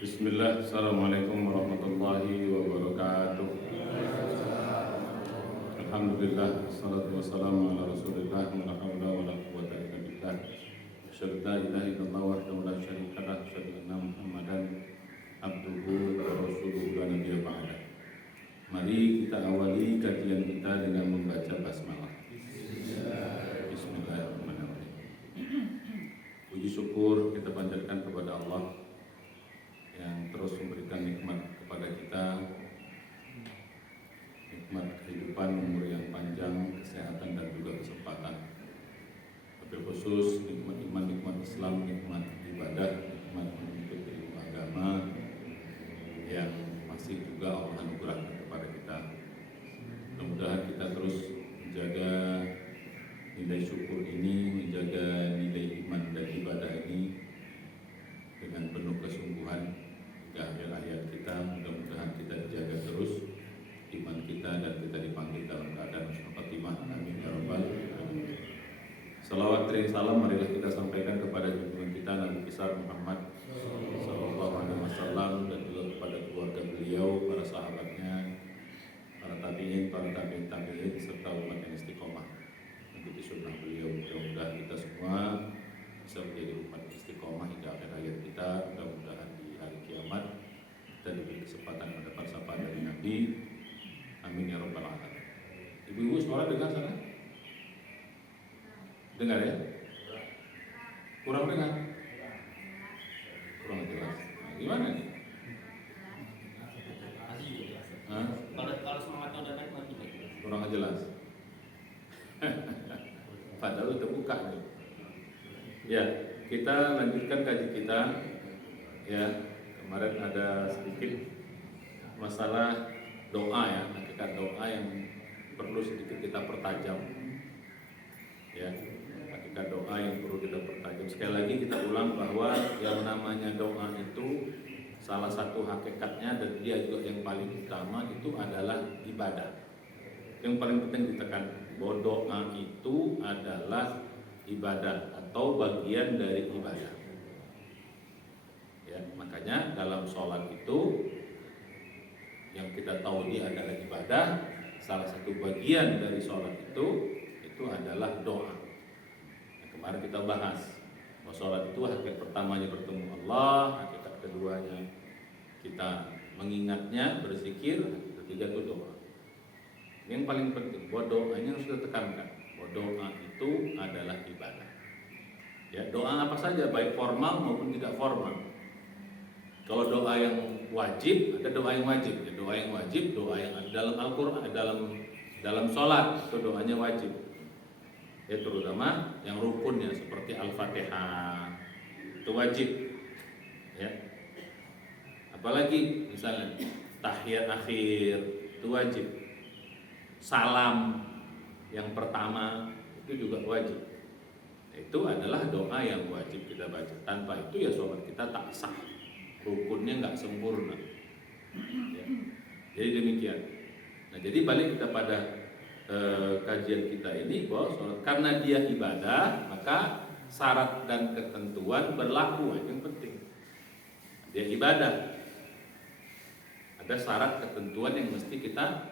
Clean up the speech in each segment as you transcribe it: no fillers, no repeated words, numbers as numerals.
Bismillah, Assalamualaikum warahmatullahi wabarakatuh. Alhamdulillah, wassalatu wassalamu ala rasulillah, wa la hawla wa la quwwata illa billah. Asyhadu an la ilaha illallah wahdahu la syarika lah, asyhadu anna Muhammadan abduhu wa rasuluhu la nabiyya ba'da. Mari kita awali kajian kita dengan membaca basmalah. Bismillahirrahmanirrahim. Puji syukur kita panjatkan kepada Allah yang terus memberikan nikmat kepada kita, nikmat kehidupan, umur yang panjang, kesehatan dan juga kesempatan. Wabil khusus nikmat iman, nikmat Islam, nikmat ibadah, nikmat menuntut ilmu agama yang masih juga Allah anugerahkan kepada kita. Mudah-mudahan kita terus menjaga nilai syukur ini, menjaga nilai iman dan ibadah ini dengan penuh kesungguhan hingga akhir hayat kita. Mudah-mudahan kita dijaga terus iman kita dan kita dipanggil dalam keadaan husnul khatimah. Amin ya rabbal alamin. Salawat dan salam marilah kita sampaikan kepada junjungan kita Nabi besar Muhammad sallallahu alaihi wasallam dan juga kepada keluarga beliau, para sahabatnya, para tabi'in, tabi'in serta umat yang istiqomah mengikuti sunnah beliau. Mudah-mudahan kita semua bisa menjadi umat istiqomah hingga akhir hayat kita. Mudah-mudahan di hari kiamat kita diberi kesempatan mendapat sapaan dari Nabi. Amin ya rabbal alamin. Ibu-ibu suara dengar sana? Dengar ya? Kurang dengar? Kurang jelas. Nah, gimana nih? Kalau semangatnya udah naik mati lagi. Kurang jelas. Padahal udah buka nih. Ya, kita lanjutkan kaji kita. Ya, kemarin ada sedikit masalah doa ya, hakikat doa yang perlu sedikit kita pertajam. Ya, hakikat doa yang perlu kita pertajam. Sekali lagi kita ulang bahwa yang namanya doa itu salah satu hakikatnya dan dia juga yang paling utama itu adalah ibadah. Yang paling penting ditekan bahwa doa itu adalah ibadah atau bagian dari ibadah. Ya, makanya dalam sholat itu yang kita tahu dia adalah ibadah, salah satu bagian dari sholat itu adalah doa. Nah, kemarin kita bahas bahwa sholat itu hakikat pertamanya bertemu Allah, hakikat keduanya kita mengingatnya, berzikir, ketiga itu doa. Yang paling penting bahwa doanya harus kita tekankan bahwa doa itu adalah ibadah. Ya, doa apa saja baik formal maupun tidak formal. Kalau doa yang wajib, ada doa yang wajib. Ya, doa yang wajib, doa yang ada dalam Al-Qur'an, dalam sholat itu doanya wajib. Ya, terutama yang rukunnya seperti Al-Fatihah itu wajib. Ya. Apalagi misalnya tahiyat akhir itu wajib. Salam yang pertama itu juga wajib. Itu adalah doa yang wajib kita baca. Tanpa itu ya sholat kita tak sah, rukunnya nggak sempurna. Ya. Jadi demikian. Nah, jadi balik kita pada kajian kita ini bahwa sholat karena dia ibadah maka syarat dan ketentuan berlaku. Yang penting dia ibadah. Ada syarat ketentuan yang mesti kita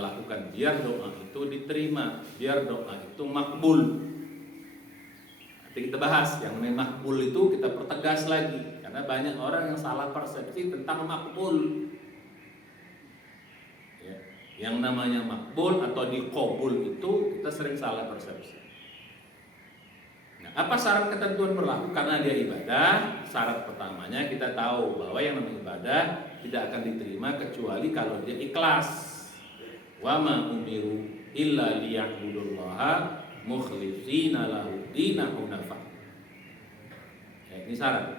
lakukan biar doa itu diterima, biar doa itu makbul. Nanti kita bahas yang namanya makbul itu kita pertegas lagi karena banyak orang yang salah persepsi tentang makbul. Ya, yang namanya makbul atau dikabul itu kita sering salah persepsi. Nah, apa syarat ketentuan berlaku? Karena dia ibadah, syarat pertamanya kita tahu bahwa yang namanya ibadah tidak akan diterima kecuali kalau dia ikhlas. Wa ma umiru illa liya'budullaha mukhlishina lahu dinahu hunafa. Ya, ini syarat.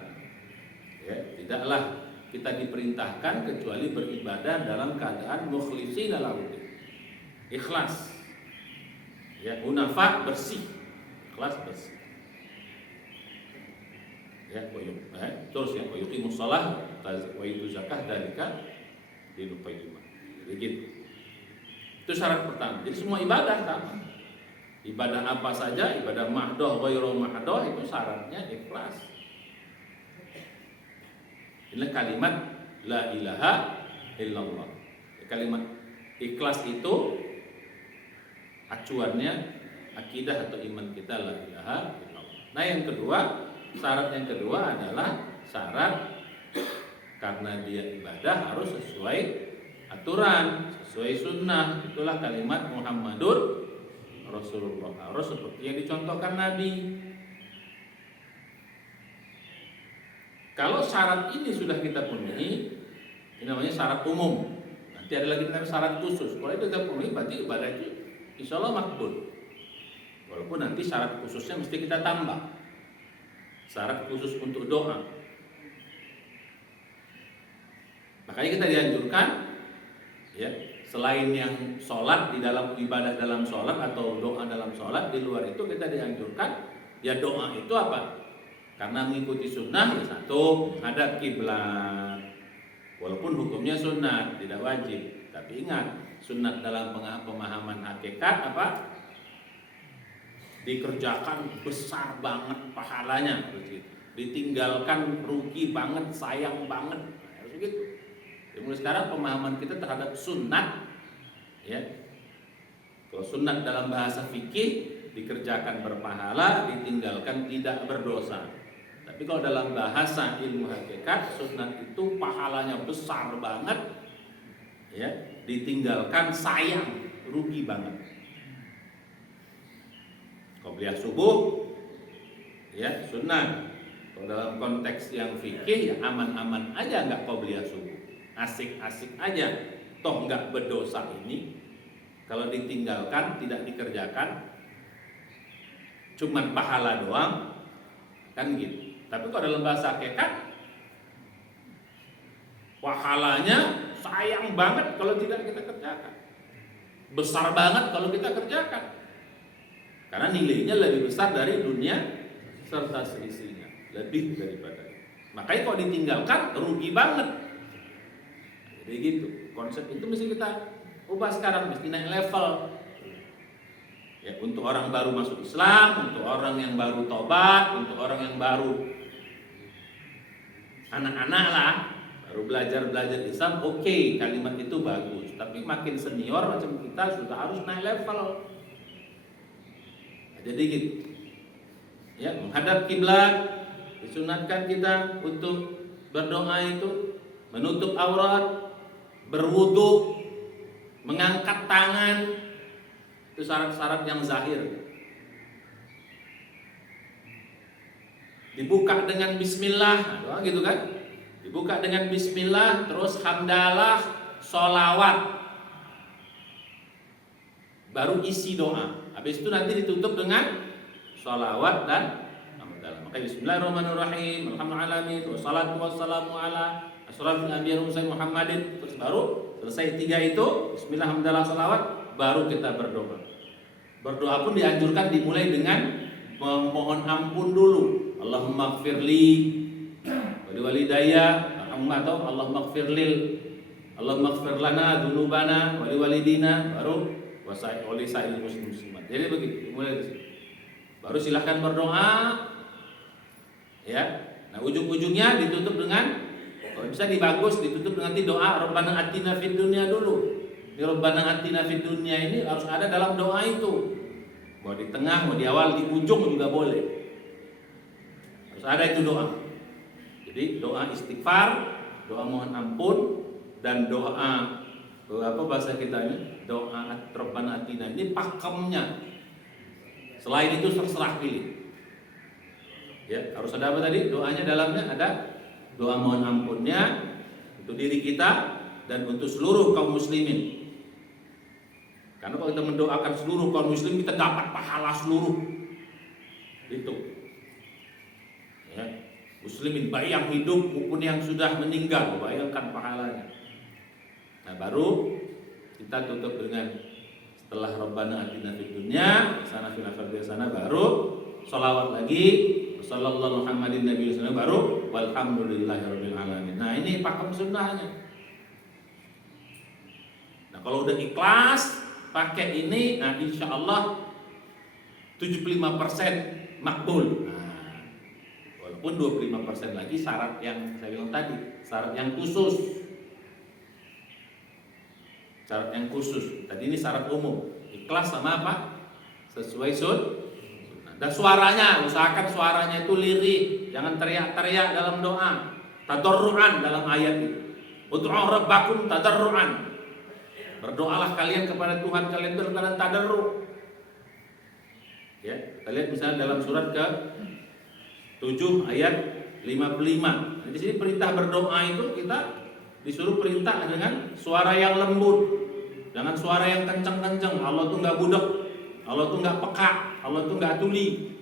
Ya, tidaklah kita diperintahkan kecuali beribadah dalam keadaan mukhlishina lahu din. Ikhlas. Ya, hunafa bersih. Ikhlas bersih. Ya, terus ya, wa yuqimus shalah wa yutuz zakah dalika dinul qayyimah. Begitu. Itu syarat pertama. Jadi semua ibadah sama. Ibadah apa saja, ibadah mahdoh, ghairu mahdoh itu syaratnya ikhlas. Inilah kalimat la ilaha illallah. Kalimat ikhlas itu acuannya akidah atau iman kita la ilaha illallah. Nah, yang kedua, syarat yang kedua adalah syarat karena dia ibadah harus sesuai aturan, sesuai sunnah. Itulah kalimat Muhammadur Rasulullah, harus seperti yang dicontohkan Nabi. Kalau syarat ini sudah kita penuhi, ini namanya syarat umum. Nanti ada lagi namanya syarat khusus. Kalau itu kita penuhi, berarti ibadah itu insya Allah makbul. Walaupun nanti syarat khususnya mesti kita tambah. Syarat khusus untuk doa. Makanya kita dianjurkan, ya, selain yang sholat di dalam ibadah dalam sholat atau doa dalam sholat, di luar itu kita dianjurkan, ya doa itu apa? Karena mengikuti sunnah, ya satu, menghadap kiblat. Walaupun hukumnya sunnah, tidak wajib. Tapi ingat, sunnah dalam pemahaman hakikat apa? Dikerjakan besar banget pahalanya, ditinggalkan rugi banget, sayang banget, harus begitu. Mulai sekarang pemahaman kita terhadap sunnah, ya, kalau sunnah dalam bahasa fikih dikerjakan berpahala, ditinggalkan tidak berdosa. Tapi kalau dalam bahasa ilmu hakikat, sunnah itu pahalanya besar banget, ya, ditinggalkan sayang, rugi banget. Qobliyah subuh, ya, sunnah. Kalau dalam konteks yang fikih, ya aman-aman aja nggak qobliyah subuh, asik-asik aja, toh nggak berdosa ini. Kalau ditinggalkan, tidak dikerjakan, cuman pahala doang, kan gitu. Tapi kalau dalam bahasa hakikat, pahalanya sayang banget kalau tidak kita kerjakan, besar banget kalau kita kerjakan, karena nilainya lebih besar dari dunia serta seisinya, lebih daripada. Makanya kalau ditinggalkan rugi banget. Jadi gitu. Konsep itu mesti kita ubah sekarang, mesti naik level. Ya, untuk orang baru masuk Islam, untuk orang yang baru tobat, untuk orang yang baru anak-anak lah, baru belajar Islam, oke, kalimat itu bagus. Tapi makin senior macam kita sudah harus naik level. Nah, jadi gitu. Ya, menghadap kiblat, disunatkan kita untuk berdoa itu, menutup aurat, berwudu, mengangkat tangan, itu syarat-syarat yang zahir. Dibuka dengan bismillah, doa gitu kan? Dibuka dengan bismillah, terus hamdalah, sholawat, baru isi doa. Habis itu nanti ditutup dengan sholawat dan hamdalah. Maka bismillahirrahmanirrahim, alhamdulillahirrahmanirrahim, wassalatu wassalamu ala asyrafil anbiya'i wal mursalin Muhammadin. Terus baru selesai tiga itu, bismillah, hamdalah, sholawat, baru kita berdoa. Berdoa pun dianjurkan dimulai dengan memohon ampun dulu. Allahumma gfirli wali walidayya, atau Allahumma gfirlil, Allahumma gfir lana dzunubana wali walidina, baru wali sa'il muslimat. Jadi begitu, dimulai dari situ. Baru silahkan berdoa, ya. Nah, ujung-ujungnya ditutup dengan, kalau bisa dibagus ditutup dengan doa Rabbana atina fid dunya dulu. Di Rabbana atina fid dunya ini harus ada dalam doa itu. Mau di tengah, mau di awal, di ujung juga boleh. Harus ada itu doa. Jadi doa istighfar, doa mohon ampun, dan doa apa bahasa kita ini? Doa Rabbana atina, ini pakemnya. Selain itu terserah pilih. Ya, harus ada apa tadi? Doanya dalamnya ada doa mohon ampunnya untuk diri kita dan untuk seluruh kaum muslimin. Karena kalau kita mendoakan seluruh kaum muslim, kita dapat pahala seluruh itu. Ya, muslimin baik yang hidup maupun yang sudah meninggal, bayangkan pahalanya. Nah, baru kita tutup dengan setelah Rabbana atina fid dunya hasanah fil akhirati hasanah, baru sholawat lagi, sallallahu Muhammadin nabiyyi sallallahu, baru walhamdulillahirabbil alamin. Nah, ini pakem sunnahnya. Nah, kalau udah ikhlas pakai ini, nah insya Allah 75% makbul. Nah, pun 25% lagi syarat yang saya bilang tadi, syarat yang khusus. Syarat yang khusus. Tadi ini syarat umum. Ikhlas sama apa? Sesuai sunnah. Dan suaranya, usahakan suaranya itu lirih, jangan teriak-teriak dalam doa. Tadarruan dalam ayat itu. Ud'u rabbakum tadarruan. Berdoalah kalian kepada Tuhan kalian dalam keadaan tadarru. Ya, kita lihat misalnya dalam surat ke-7 ayat 55. Di sini perintah berdoa itu kita disuruh perintah dengan suara yang lembut, jangan suara yang kencang-kencang. Allah tuh nggak budak, Allah tuh nggak peka, Allah tuh nggak tuli.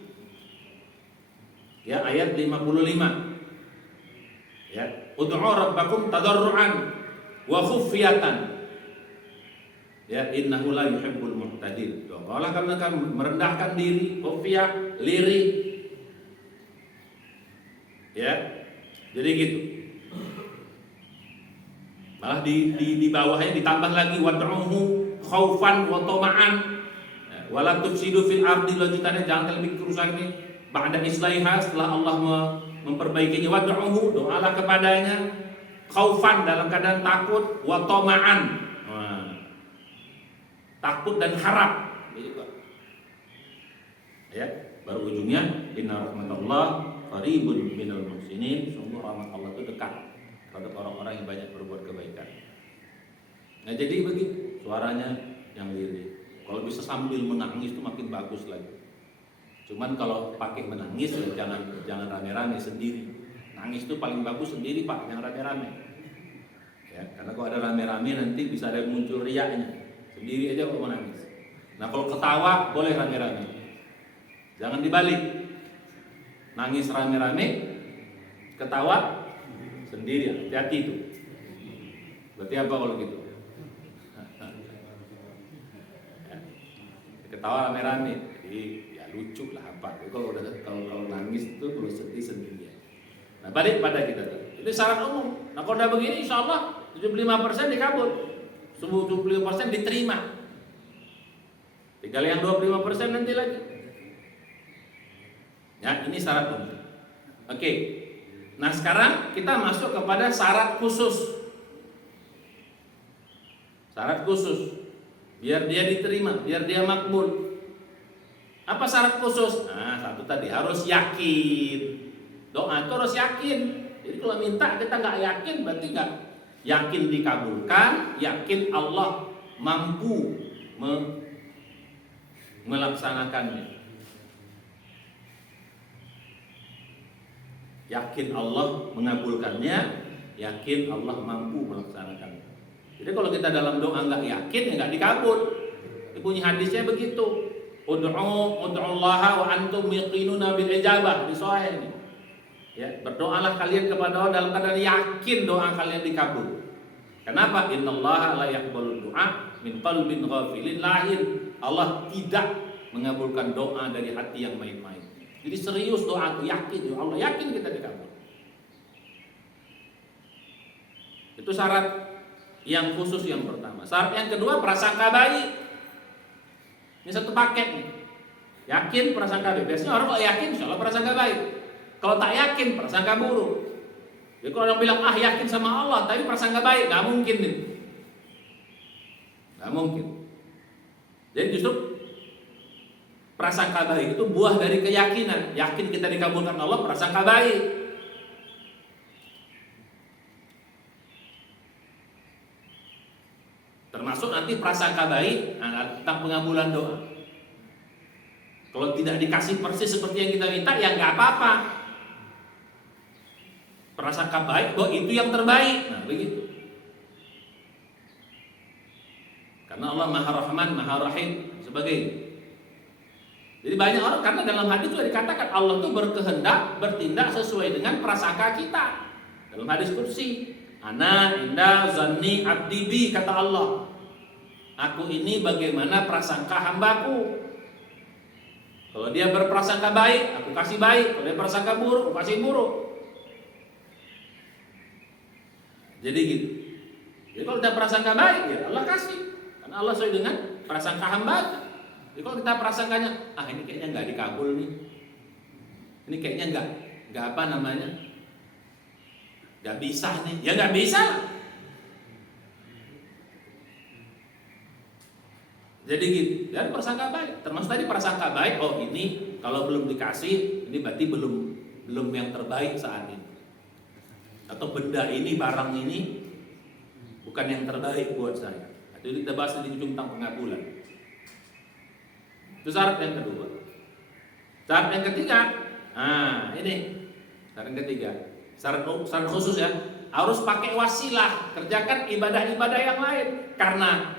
Ya, ayat 55. Ya, ud'u rabbakum tadarruan wa khufyatan. Ya, innahu la yuhibbul mu'tadin. Allah akan merendahkan diri, khufyah, lirih. Ya, jadi gitu. Malah di bawahnya ditambah lagi wad'uhu khaufan wa tama'an wala tufsidu fil ardi, lanjutannya jangan lebih kerusakan ini ba'da islaiha, setelah Allah memperbaikinya. Wad'uhu, doalah kepadanya, khaufan dalam keadaan takut, wa tama'an, takut dan harap gitu. Ya, baru ujungnya inna rahmatullah qaribun minal muhsinin, sungguh rahmat Allah itu dekat terhadap orang-orang yang banyak berbuat kebaikan. Nah, jadi begitu suaranya yang lirih. Kalau bisa sambil menangis itu makin bagus lagi. Cuman kalau pakai menangis ya jangan rame-rame sendiri. Nangis itu paling bagus sendiri, Pak, jangan rame-rame. Ya, karena kalau ada rame-rame nanti bisa ada muncul riaknya. Sendiri aja kalau menangis. Nah, kalau ketawa boleh rame-rame. Jangan dibalik. Nangis rame-rame, ketawa sendiri, hati-hati itu. Berarti apa kalau gitu? Ya, ketawa rame-rame, jadi ya lucu lah apa. Kalau nangis itu perlu sedih sendiri. Nah, balik pada kita tuh. Itu syarat umum. Nah, kalau udah begini, insya Allah 75% dikabul, 70% diterima. Tinggal yang 25% nanti lagi. Ya, ini syarat umum. Oke. Nah, sekarang kita masuk kepada syarat khusus. Syarat khusus biar dia diterima, biar dia makbul. Apa syarat khusus? Nah, satu tadi harus yakin. Doa itu harus yakin. Jadi kalau minta kita nggak yakin, berarti nggak yakin dikabulkan, yakin Allah mampu melaksanakannya. Yakin Allah mengabulkannya, yakin Allah mampu melaksanakannya. Jadi kalau kita dalam doa nggak yakin, ya nggak dikabul. Itu bunyi hadisnya begitu. Ud'ullaha wa antum yaqinuna bil ijabah, di Sahih ini. Ya, berdoalah kalian kepada Allah dalam keadaan yakin doa kalian dikabul. Kenapa? Innallaha la yaqbalu du'a min qalbin ghafilin lahin. Allah tidak mengabulkan doa dari hati yang main-main. Jadi serius doa itu, yakin, ya Allah yakin kita dikabul. Itu syarat yang khusus yang pertama. Syarat yang kedua, prasangka baik. Ini satu paket nih. Yakin, prasangka baik. Biasanya orang kalau yakin, insya Allah prasangka baik. Kalau tak yakin, prasangka buruk. Jadi kalau orang bilang yakin sama Allah, tapi prasangka baik, nggak mungkin nih. Nggak mungkin. Jadi justru prasangka baik itu buah dari keyakinan. Yakin kita dikabulkan Allah, prasangka baik. Termasuk nanti prasangka baik tentang pengabulan doa. Kalau tidak dikasih persis seperti yang kita minta, ya nggak apa-apa. Prasangka baik bahwa itu yang terbaik. Nah, begitu. Karena Allah Maha Rahman, Maha Rahim, sebagainya. Jadi banyak orang, karena dalam hadis juga dikatakan Allah itu berkehendak bertindak sesuai dengan prasangka kita. Dalam hadis kursi, ana inda zanni abdi bi, kata Allah. Aku ini bagaimana prasangka hambaku. Kalau dia berprasangka baik, aku kasih baik. Kalau dia prasangka buruk, aku kasih buruk. Jadi gitu. Jadi kalau kita prasangka baik, ya Allah kasih. Karena Allah sesuai dengan prasangka hamba. Jadi kalau kita prasangkanya, ini kayaknya nggak dikabul nih. Ini kayaknya nggak apa namanya, nggak bisa nih, ya nggak bisa lah. Jadi gitu, dan prasangka baik, termasuk tadi prasangka baik. Oh ini kalau belum dikasih, ini berarti belum yang terbaik saat ini. Atau benda ini, barang ini bukan yang terbaik buat saya. Jadi kita bahas di ujung tentang pengabulan. Itu syarat yang kedua. Syarat yang ketiga, ini syarat yang ketiga, syarat khusus ya, harus pakai wasilah, kerjakan ibadah-ibadah yang lain. Karena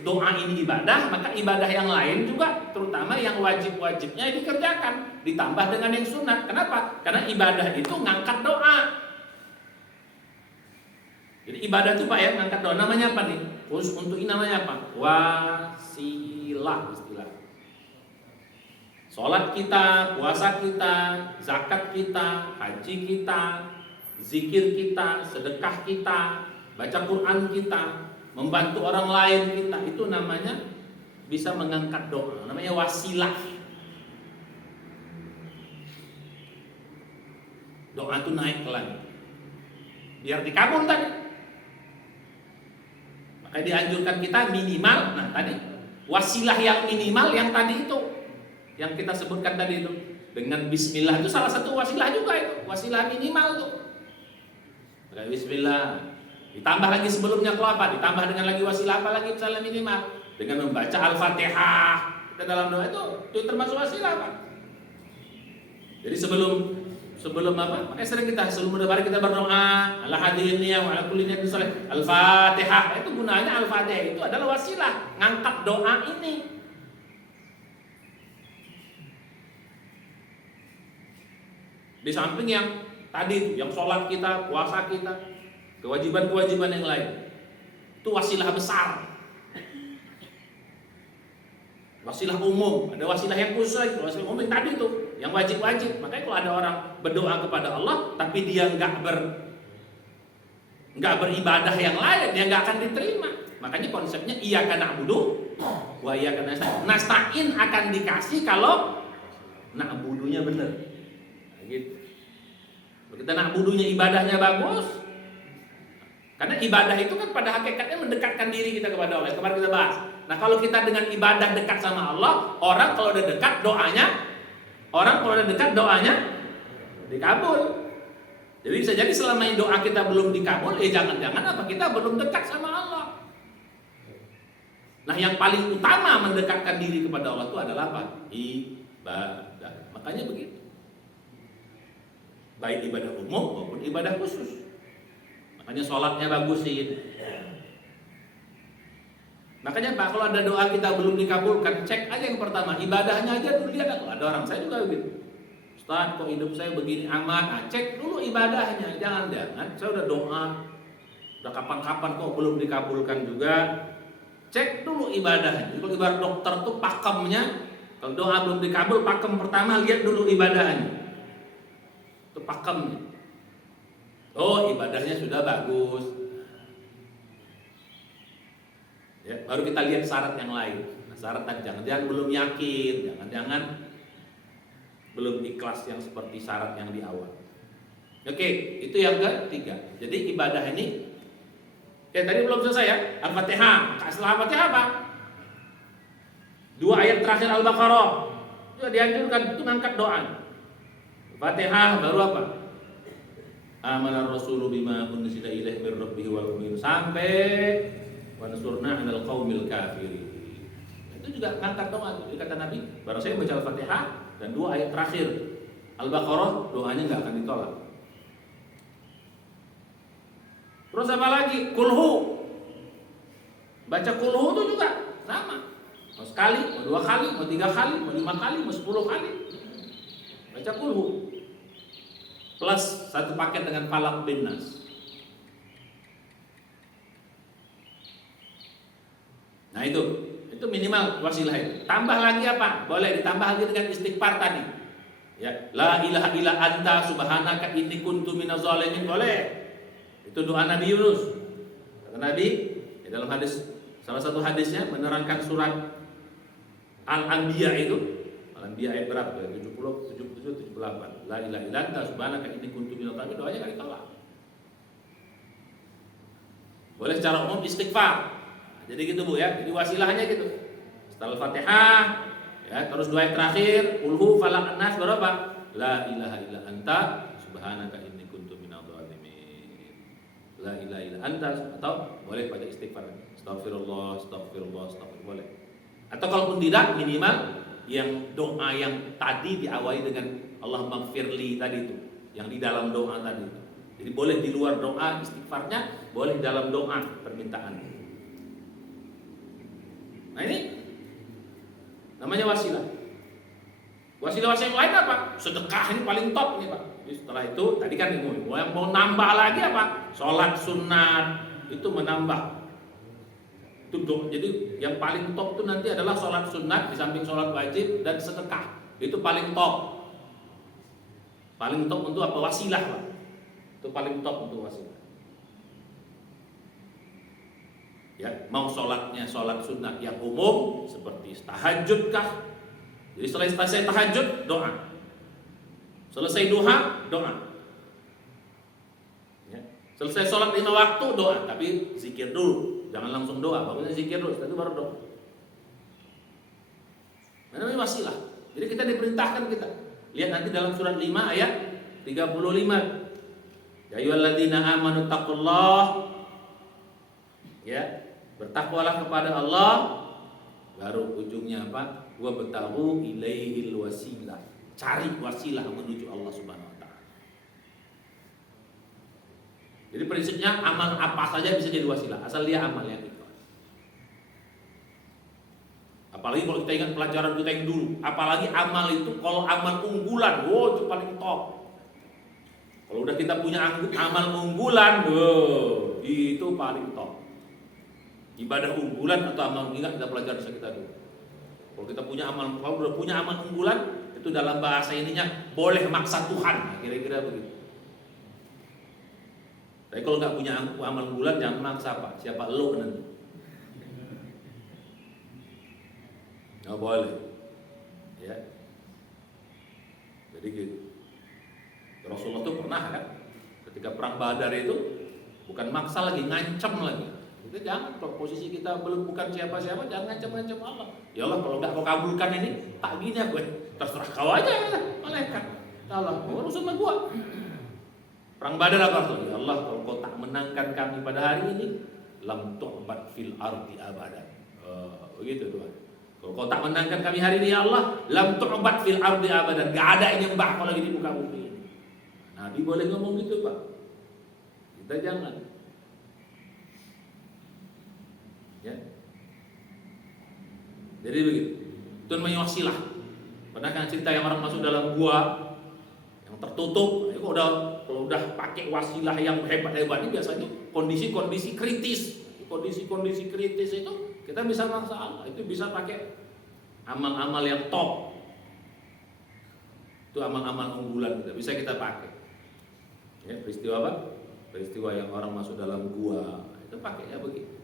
doa ini ibadah, maka ibadah yang lain juga, terutama yang wajib-wajibnya dikerjakan, ditambah dengan yang sunat. Kenapa? Karena ibadah itu ngangkat doa. Jadi ibadah itu Pak ya, ngangkat doa. Namanya apa nih? Khusus untuk ini namanya apa? Wasilah istilah. Sholat kita, puasa kita, zakat kita, haji kita, zikir kita, sedekah kita, baca Quran kita, membantu orang lain kita, itu namanya bisa mengangkat doa, namanya wasilah. Doa itu naik ke langit biar dikabul tadi. Makanya dianjurkan kita minimal, nah tadi wasilah yang minimal yang tadi itu, yang kita sebutkan tadi itu, dengan bismillah itu salah satu wasilah juga itu, wasilah minimal tuh. Bismillah. Ditambah lagi sebelumnya kalau apa? Ditambah dengan lagi wasilah apa lagi misalnya minimal? Dengan membaca Al-Fatihah. Kita dalam doa itu termasuk wasilah Pak. Jadi sebelum apa? Makanya sering kita sebelum berdoa kita berdoa, ala hadirin ya wa ala kulli niyatin shalih. Al-Fatihah. Itu gunanya Al-Fatihah itu adalah wasilah, ngangkat doa ini. Di samping yang tadi, yang sholat kita, puasa kita, kewajiban-kewajiban yang lain, itu wasilah besar, wasilah umum. Ada wasilah yang khusus, wasilah umum yang tadi itu, yang wajib-wajib. Makanya kalau ada orang berdoa kepada Allah, tapi dia nggak beribadah yang lain, dia nggak akan diterima. Makanya konsepnya iyyaka na'budu wa iyyaka nasta'in. Nasta'in akan dikasih kalau na'budunya benar. Nah, gitu. Kita na'budunya ibadahnya bagus. Karena ibadah itu kan pada hakikatnya mendekatkan diri kita kepada Allah. Kemarin kita bahas. Nah kalau kita dengan ibadah dekat sama Allah, orang kalau udah dekat doanya dikabul. Jadi bisa jadi selama doa kita belum dikabul, jangan-jangan apa kita belum dekat sama Allah. Nah yang paling utama mendekatkan diri kepada Allah itu adalah apa? Ibadah. Makanya begitu. Baik ibadah umum maupun ibadah khusus. Makanya sholatnya bagusin. Makanya Pak, kalau ada doa kita belum dikabulkan, cek aja yang pertama, ibadahnya aja dulu lihat. Ada orang saya juga begitu. Ustaz, kok hidup saya begini amat? Nah, cek dulu ibadahnya. Jangan-jangan saya udah doa, udah kapan-kapan kok belum dikabulkan juga. Cek dulu ibadahnya. Kalau ibarat dokter tuh pakemnya, kalau doa belum dikabul, pakem pertama lihat dulu ibadahnya. Itu pakemnya. Oh ibadahnya sudah bagus, ya, baru kita lihat syarat yang lain. Nah, syarat tadi jangan-jangan belum yakin, jangan-jangan belum ikhlas yang seperti syarat yang di awal. Oke, itu yang ketiga. Jadi ibadah ini, tadi belum selesai ya. Al-Fatihah. Setelah Al-Fatihah apa? 2 ayat terakhir Al-Baqarah. Itu dianjurkan itu ngangkat doa. Al-Fatihah baru apa? Amana rasulu bima unzila ilaihi mir rabbih wal mu'minun sampai wa nasurna 'alal qaumil kafirin. Itu juga ngangkat doa. Jadi kata Nabi, barang saya baca Al-Fatihah dan 2 ayat terakhir Al-Baqarah, doanya enggak akan ditolak. Terus apa lagi? Kulhu. Baca kulhu itu juga sama. Mau sekali, mau 2 kali, mau 3 kali, mau 5 kali, mau 10 kali. Baca kulhu. Plus 1 paket dengan Falaq bin Nas. Nah itu minimal wasilah itu. Tambah lagi apa? Boleh ditambah lagi dengan istighfar tadi. Ya, la ilaha illa anta subhanaka inni kuntu minaz zalimin, boleh. Itu doa Nabi Yunus. Kata Nabi dalam hadis, salah satu hadisnya menerangkan surat Al-Anbiya itu. Al-Anbiya ayat berapa? 70, 77 78. La ilaha illa anta subhanaka inni kuntu minadh dhalimin, doanya enggak ditolak. Boleh secara umum istighfar. Jadi gitu Bu ya. Jadi wasilahnya gitu. Setelah Al-Fatihah ya, terus doa yang terakhir, Qulhu falaq nas berapa? La ilaha illa anta subhanaka inni kuntu minadh dhalimin. La ilaha illa anta, atau boleh baca istighfar. Astagfirullah, astagfirullah, astagfirullah, boleh. Atau kalaupun tidak, minimal yang doa yang tadi diawali dengan Allahumma gfirli tadi itu, yang di dalam doa tadi itu. Jadi boleh di luar doa istighfarnya, boleh dalam doa permintaan. Nah ini namanya wasilah. Wasilah-wasilah yang lain apa? Sedekah ini paling top ini Pak. Jadi setelah itu tadi kan yang mau nambah lagi apa? Sholat sunat itu menambah. Itu jadi yang paling top itu nanti adalah sholat sunat di samping sholat wajib dan sedekah. Itu paling top. Paling top untuk apa? Wasilah Pak. Itu paling top untuk wasilah. Ya, mau sholatnya sholat sunat yang umum seperti tahajud kah? Jadi setelah selesai tahajud doa, selesai duha doa, ya. Selesai sholat 5 waktu doa, tapi zikir dulu, jangan langsung doa, pokoknya zikir dulu, setelah itu baru doa. Namanya wasilah. Jadi kita diperintahkan kita lihat nanti dalam surat 5 ayat 35. Ya ayyuhalladzina amanu taqullah, ya, bertakwalah kepada Allah. Baru ujungnya apa? Wa batahu ilaihil wasilah. Cari wasilah menuju Allah Subhanahu wa taala. Jadi prinsipnya amal apa saja bisa jadi wasilah, asal dia amal yang ikhlas. Apalagi kalau kita ingat pelajaran kita yang dulu, apalagi amal itu kalau amal unggulan, itu paling top. Kalau udah kita punya amal unggulan, itu paling top. Ibadah unggulan atau amal, ingat kita pelajari kita dulu. Kalau kita punya amal, kalau udah punya amal unggulan, itu dalam bahasa ininya boleh maksa Tuhan, kira-kira begitu. Tapi kalau nggak punya amal unggulan, jangan maksa Pak. Siapa lo nanti? Nggak boleh, ya. Jadi gitu. Rasulullah itu pernah kan, ketika perang Badar itu bukan maksa lagi, ngancam lagi. Kita jangan, kalau posisi kita belum bukan siapa-siapa, jangan ngancam-ngancam Allah. Ya Allah, kalau nggak kau kabulkan ini, tak gini gue, terserah kau aja, malaikat. Ya Allah, urusan sama gua. Perang Badar apa tuh? Ya Allah, kalau kau tak menangkan kami pada hari ini, lam tu'bad fil ardi abadan. Begitu Tuhan. Kalau kau tak menangkan kami hari ini, ya Allah, lam tu'bad fil ardi abadan. Gak ada yang nyembah kau lagi di muka bumi ini. Nabi boleh ngomong gitu Pak. Kita jangan. Ya. Jadi begitu. Itu namanya wasilah. Pernah kan cerita yang orang masuk dalam gua yang tertutup, kalau udah pakai wasilah yang hebat-hebat ini biasanya kondisi-kondisi kritis. Kondisi-kondisi kritis itu kita bisa maksa Allah. Itu bisa pakai amal-amal yang top. Itu amal-amal unggulan kita bisa kita pakai. Ya, peristiwa apa? Peristiwa yang orang masuk dalam gua itu pakai ya begitu.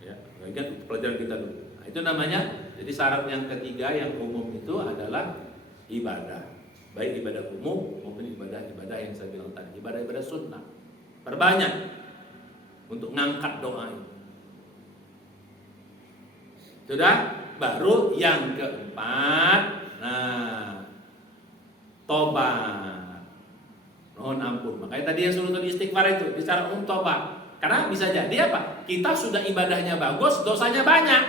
Ya, ingat pelajaran kita dulu. Nah, itu namanya. Jadi syarat yang ketiga yang umum itu adalah ibadah, baik ibadah umum maupun ibadah yang saya bilang tadi, ibadah sunnah. Perbanyak untuk ngangkat doa itu. Sudah, baru yang keempat. Nah, tobat. Mohon ampun. Makanya tadi yang suruh istighfar itu secara umum tobat. Karena bisa jadi apa? Kita sudah ibadahnya bagus, dosanya banyak.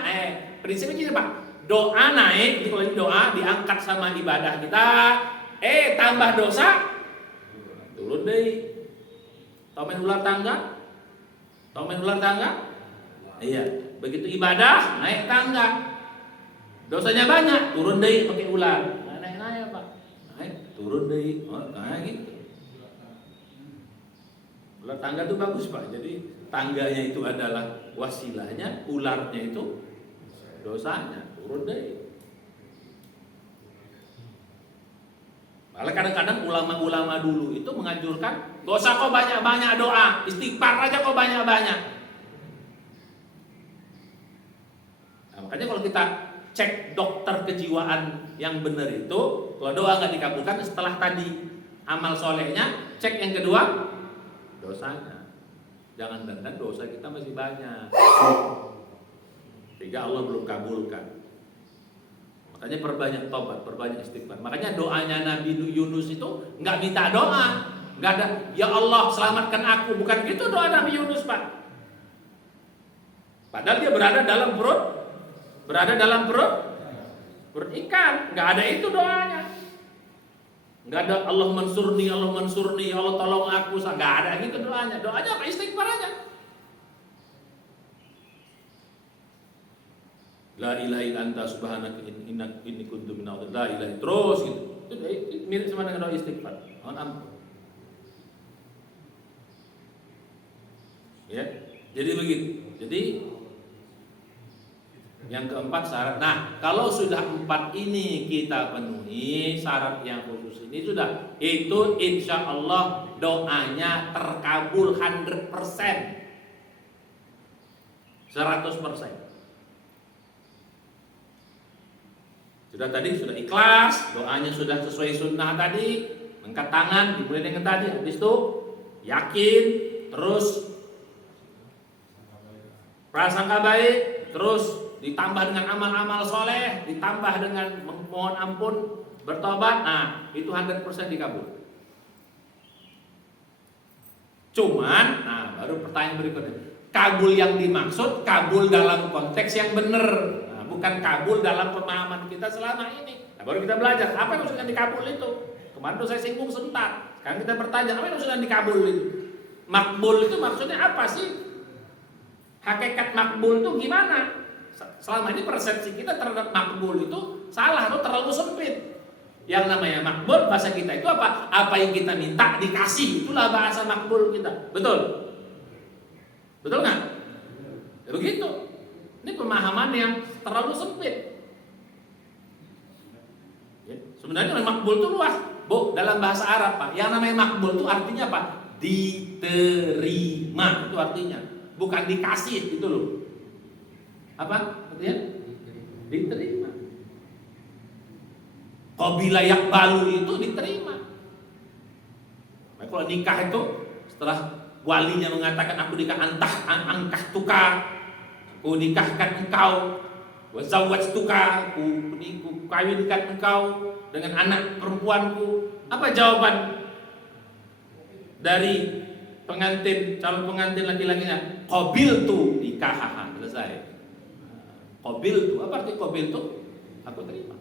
Prinsipnya gini Pak. Doa naik, kalau ini doa diangkat sama ibadah kita. Tambah dosa, turun deh. Tahu main ular tangga? Tahu main ular tangga? Iya. Begitu ibadah naik tangga. Dosanya banyak, turun deh pakai ular. Naik Pak. Naik, turun deh. Kayak gitu. Ular tangga itu bagus Pak. Jadi tangganya itu adalah wasilahnya, ularnya itu dosanya, turun deh. Malah kadang-kadang ulama-ulama dulu itu menganjurkan, gak usah kok banyak-banyak doa, istighfar aja kok banyak-banyak. Nah, makanya kalau kita cek dokter kejiwaan yang benar itu, kalau doa nggak dikabulkan setelah tadi amal solehnya, cek yang kedua dosanya. Jangan dandan dosa kita masih banyak. Sehingga Allah belum kabulkan. Makanya perbanyak tobat, perbanyak istighfar. Makanya doanya Nabi Yunus itu nggak minta doa, nggak ada ya Allah selamatkan aku, bukan gitu doa Nabi Yunus, Pak. Padahal dia berada dalam perut ikan, nggak ada itu doanya. Nggak ada Allah mansurni, Allah tolong aku, nggak ada gitu doanya. Doanya apa? Istighfar aja. La ilaha illa anta subhanaka inni kuntu minadh la ilaha terus gitu. Itu mirip sama dengan doa istighfar. Mohon ampun. Ya. Jadi begitu. Jadi yang keempat syarat. Nah, kalau sudah 4 ini kita penuhi syarat yang khusus ini sudah, itu insya Allah doanya terkabul 100%. 100%. Sudah tadi sudah ikhlas, doanya sudah sesuai sunnah tadi, angkat tangan, dimulai dengan tadi, habis itu yakin, terus prasangka baik, terus ditambah dengan amal-amal soleh, ditambah dengan mohon ampun, bertobat, nah itu 100% dikabul. Cuman, nah baru pertanyaan berikutnya, kabul yang dimaksud kabul dalam konteks yang benar. Bukan kabul dalam pemahaman kita selama ini. Nah, baru kita belajar apa yang maksudnya dikabul itu. Kemarin tuh saya singgung sebentar. Sekarang kita bertanya apa yang maksudnya dikabul itu. Makbul itu maksudnya apa sih? Hakikat makbul itu gimana? Selama ini persepsi kita terhadap makbul itu salah atau terlalu sempit. Yang namanya makbul bahasa kita itu apa? Apa yang kita minta dikasih, itulah bahasa makbul kita. Betul? Betul nggak? Ya begitu. Ini pemahaman yang terlalu sempit. Ya, sebenarnya makbul itu luas. Bu, dalam bahasa Arab, Pak, yang namanya makbul itu artinya apa? Diterima, itu artinya. Bukan dikasih, gitu loh. Apa artinya? Diterima. Qabila yaqbalu itu diterima. Nah, kalau nikah itu setelah walinya mengatakan aku nikah angkah tukar, aku nikahkan engkau, wazawwajtuka, aku kawinkan engkau dengan anak perempuanku. Apa jawaban dari calon pengantin laki-lakinya? Qabiltu nikahaha. Selesai. Qabiltu, apa arti qabiltu? Aku terima.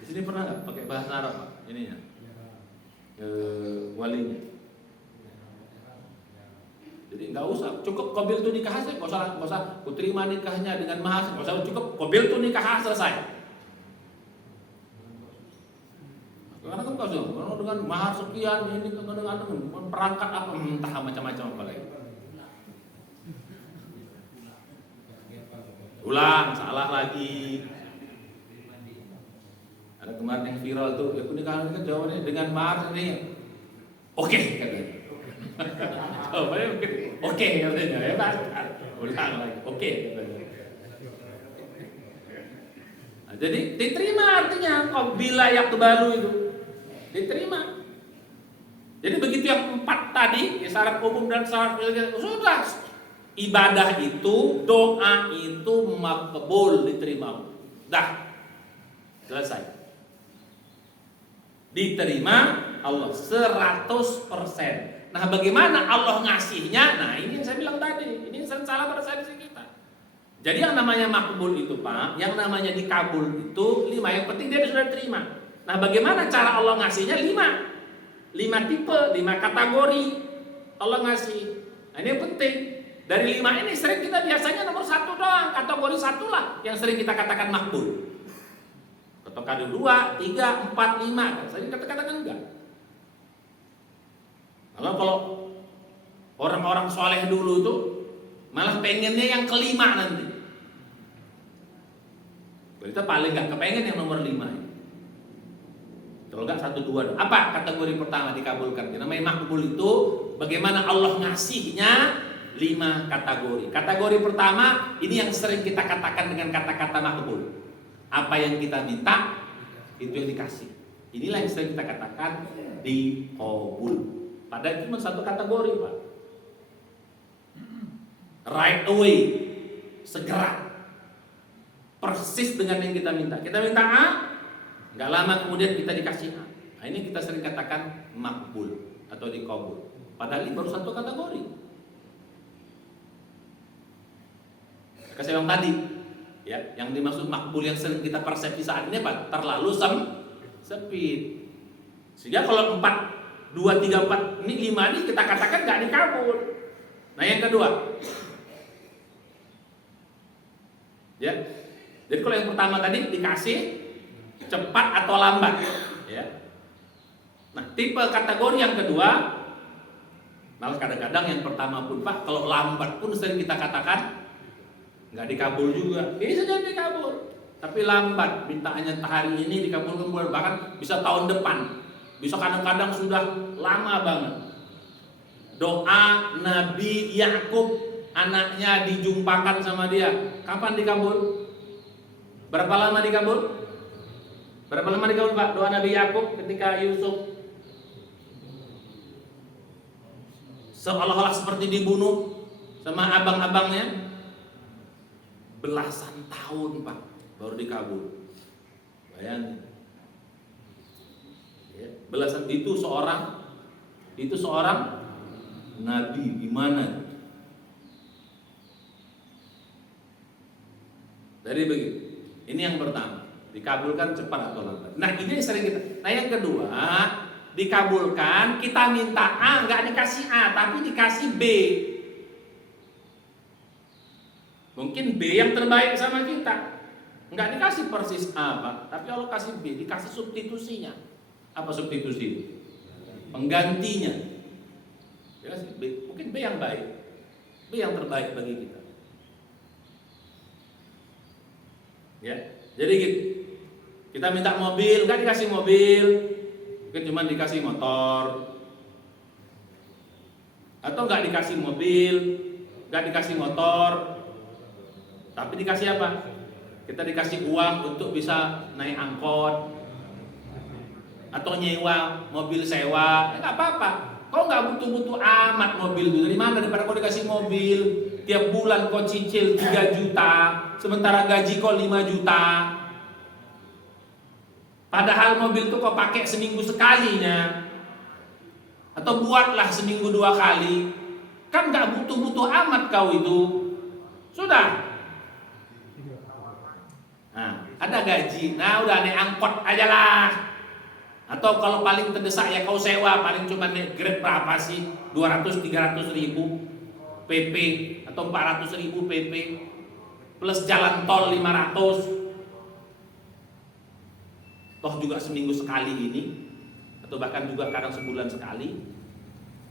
Di sini pernah nggak pakai bahasa Arab, Pak? Ininya, walinya. Jadi nggak usah, cukup qabil tu nikah saja, nggak usah ku terima nikahnya dengan mahar, nggak usah, cukup qabil tu nikah selesai. Karena kan kau kalau dengan mahar sekian ini dengan perangkat apa entah macam-macam apa lagi. Ulang, salah lagi. Ada kemarin yang viral tuh, ya aku nikah kan jawabannya dengan mahar ini. Oke, katanya. Jawabannya mungkin oke katanya, ya Pak. Ulang lagi, oke katanya. Nah, jadi diterima artinya qabila yaqbalu itu. Diterima. Jadi begitu yang 4 tadi, ya, syarat umum dan syarat sudah. Ibadah itu, doa itu makbul, diterima. Dah. Selesai. Diterima Allah 100%. Nah, bagaimana Allah ngasihnya? Nah, ini yang saya bilang tadi. Ini salah persepsi kita. Jadi yang namanya makbul itu, Pak, yang namanya dikabul itu 5. Yang penting dia sudah terima. Nah, bagaimana cara Allah ngasihnya? 5 tipe, 5 kategori Allah ngasih. Nah, ini yang penting. Dari 5 ini sering kita biasanya nomor 1 doang, kategori 1 lah yang sering kita katakan makbul. Kategori 2, 3, 4, 5, sering kita katakan enggak. Kalau orang-orang soleh dulu tuh malah pengennya yang kelima nanti. Kita paling enggak kepengen yang nomor 5. Kalau enggak 1, 2. Apa kategori pertama dikabulkan? Yang namanya makbul itu bagaimana Allah ngasihnya 5 kategori. Kategori pertama, ini yang sering kita katakan dengan kata-kata makbul. Apa yang kita minta, itu yang dikasih. Inilah yang sering kita katakan dikabul. Padahal cuma satu kategori, Pak. Right away, segera, persis dengan yang kita minta. Kita minta A, nggak lama kemudian kita dikasih A. Nah, ini kita sering katakan makbul atau dikabul. Padahal ini baru satu kategori. Kasih yang tadi, ya, yang dimaksud makbul yang sering kita persepsi saat ini apa? Terlalu sempit. Sehingga kalau 4, 2, 3, 4, ini 5 ini kita katakan nggak dikabul. Nah yang kedua, ya. Jadi kalau yang pertama tadi dikasih cepat atau lambat, ya. Nah tipe kategori yang kedua, malah kadang-kadang yang pertama pun Pak, kalau lambat pun sering kita katakan nggak dikabul juga. Ini saja dikabul, tapi lambat, mintaannya hari ini dikabulkan bulan, bahkan bisa tahun depan, bisa kadang-kadang sudah lama banget. Doa Nabi Yakub, anaknya dijumpakan sama dia, kapan dikabul? Berapa lama dikabul? Berapa lama dikabul Pak? Doa Nabi Yakub ketika Yusuf seolah-olah seperti dibunuh sama abang-abangnya, belasan tahun Pak baru dikabul. Bayangin, ya, belasan itu seorang nabi gimana? Dari begitu. Ini yang pertama, dikabulkan cepat atau lambat. Nah ini sering kita. Nah yang kedua, dikabulkan kita minta A nggak dikasih A tapi dikasih B. Mungkin B yang terbaik sama kita, nggak dikasih persis A Pak, tapi kalau kasih B dikasih substitusinya. Apa substitusi? Penggantinya. Dikasih B, mungkin B yang baik, B yang terbaik bagi kita. Ya, jadi gitu. Kita minta mobil, nggak dikasih mobil, mungkin cuma dikasih motor, atau nggak dikasih mobil, nggak dikasih motor, tapi dikasih apa? Kita dikasih uang untuk bisa naik angkot atau nyewa mobil sewa, nggak apa-apa. Kau nggak butuh-butuh amat mobil itu. Dari mana? Daripada kau dikasih mobil tiap bulan kau cicil 3 juta, sementara gaji kau 5 juta. Padahal mobil itu kau pakai seminggu sekalinya, atau buatlah seminggu 2 kali. Kan nggak butuh-butuh amat kau itu. Sudah. Nah, ada gaji. Nah, udah naik angkot aja lah. Atau kalau paling terdesak ya kau sewa, paling cuma naik Grab berapa sih? 200-300 ribu PP atau 400 ribu PP plus jalan tol 500. Toh juga seminggu sekali ini, atau bahkan juga kadang sebulan sekali.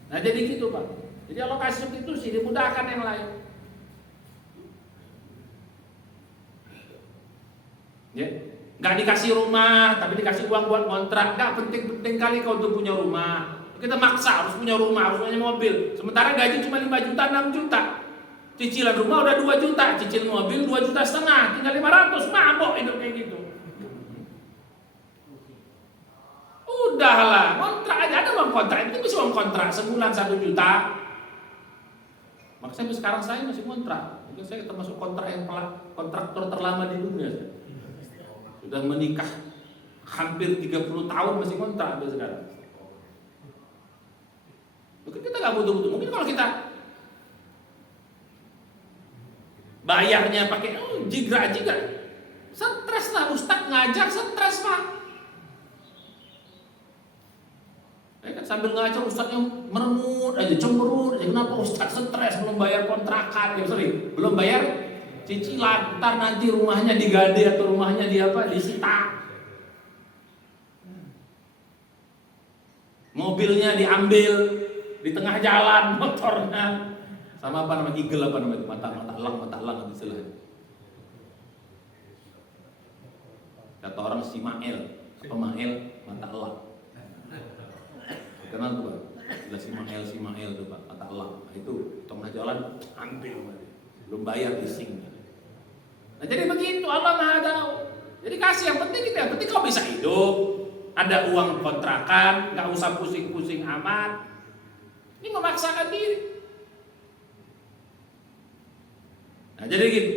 Nah jadi gitu Pak. Jadi alokasi substitusi dimudahkan yang lain. Ya, nggak dikasih rumah, tapi dikasih uang buat kontrak. Nggak penting-penting kali kau untuk punya rumah. Kita maksa harus punya rumah, harus punya mobil. Sementara gaji cuma 5 juta, 6 juta. Cicilan rumah udah 2 juta, cicil mobil 2,5 juta, tinggal 500, mabok hidup kayak gitu. Udahlah, kontrak aja, ada uang kontrak, itu bisa uang kontrak sebulan 1 juta. Makanya sekarang saya masih kontrak. Mungkin saya termasuk kontraktor terlama di dunia. Sudah menikah hampir 30 tahun masih kontrak sampai sekarang. Mungkin kita nggak butuh-butuh. Mungkin kalau kita bayarnya pakai jigra-jigra, stres lah. Ustadz ngajar stres Pak. Kan sambil ngajar ustadznya merengut aja, cemberut aja. Kenapa ustadz stres belum bayar kontrakan? Ya sorry, belum bayar cicilan. Ntar nanti rumahnya digade atau rumahnya disita, mobilnya diambil di tengah jalan, motornya sama apa namanya igel, apa namanya mata elang istilahnya. Kata orang si Mael, apa Mael mata elang. Kenal tuh Bang? Sebelah Simael tuh Pak, kata Allah. Nah, itu tengah jalan ambil, belum bayar leasing. Nah jadi begitu, Allah Maha tahu. Jadi kasih yang penting kau bisa hidup, ada uang kontrakan, nggak usah pusing-pusing amat. Ini memaksakan diri. Nah jadi gini,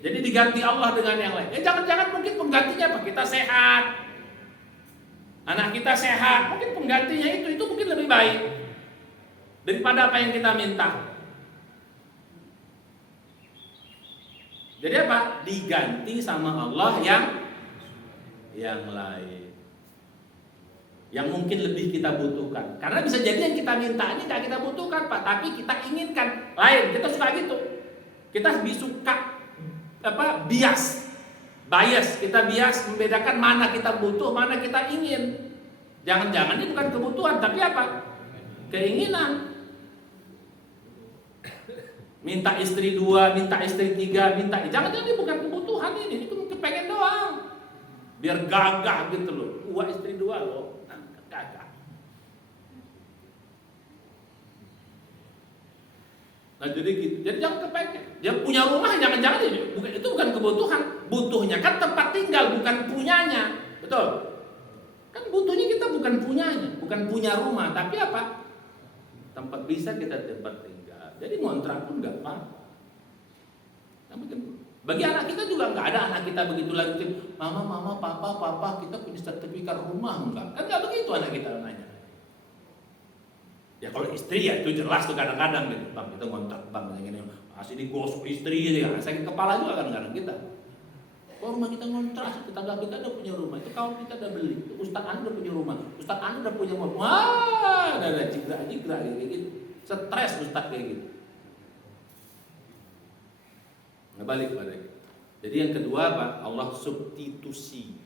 jadi diganti Allah dengan yang lain. Jangan-jangan mungkin penggantinya apa? Kita sehat, anak kita sehat, mungkin penggantinya itu mungkin lebih baik daripada apa yang kita minta. Jadi apa? Diganti sama Allah yang lain, yang mungkin lebih kita butuhkan. Karena bisa jadi yang kita minta ini nggak kita butuhkan Pak, tapi kita inginkan lain. Kita suka gitu. Kita suka bias. Kita bias membedakan mana kita butuh, mana kita ingin. Jangan-jangan ini bukan kebutuhan, tapi apa? Keinginan. Minta istri 2, minta istri 3, jangan-jangan ini bukan kebutuhan ini kepengen doang. Biar gagah gitu loh. 2 istri 2 loh, gagah. Nah jadi gitu. Jadi jangan kepengen. Dia punya rumah jangan-jangan itu bukan kebutuhan. Butuhnya kan tempat tinggal, bukan punyanya. Betul? Kan butuhnya kita bukan punyanya, bukan punya rumah, tapi apa? Tempat bisa kita tempat tinggal. Jadi ngontrak pun nggak apa-apa. Bagi anak kita juga nggak ada anak kita begitu lagi, mama, papa, kita punya sertifikat rumah enggak? Kan nggak begitu anak kita nanya. Ya kalau istri ya itu jelas tuh kadang-kadang gitu, bang kita ngontrak bang ini masih digosok istri ya, sakit kepala juga kadang-kadang kita. Kalau rumah kita ngontrak, tetangga kita udah punya rumah, itu kawan kita udah beli, Ustaz Anu udah punya rumah, Ustaz Anu udah punya mobil, wah ada jigra kayak gitu, stres Ustaz kayak gitu. Nah balik. Jadi yang kedua Pak, Allah substitusi.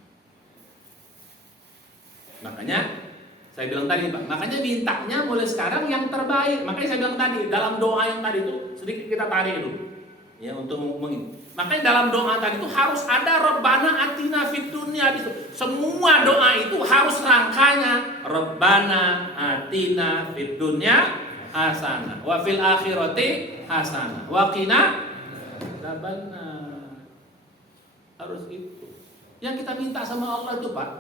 Makanya saya bilang tadi Pak, makanya mintanya mulai sekarang yang terbaik. Makanya saya bilang tadi dalam doa yang tadi itu sedikit kita tarik dulu, ya untuk ngomongin. Makanya dalam doa tadi itu harus ada Rabbana atina fid dunya. Semua doa itu harus rangkanya Rabbana atina fid dunya hasanah wa fil akhirati hasanah wa qina adzabannar. Harus itu. Yang kita minta sama Allah itu Pak,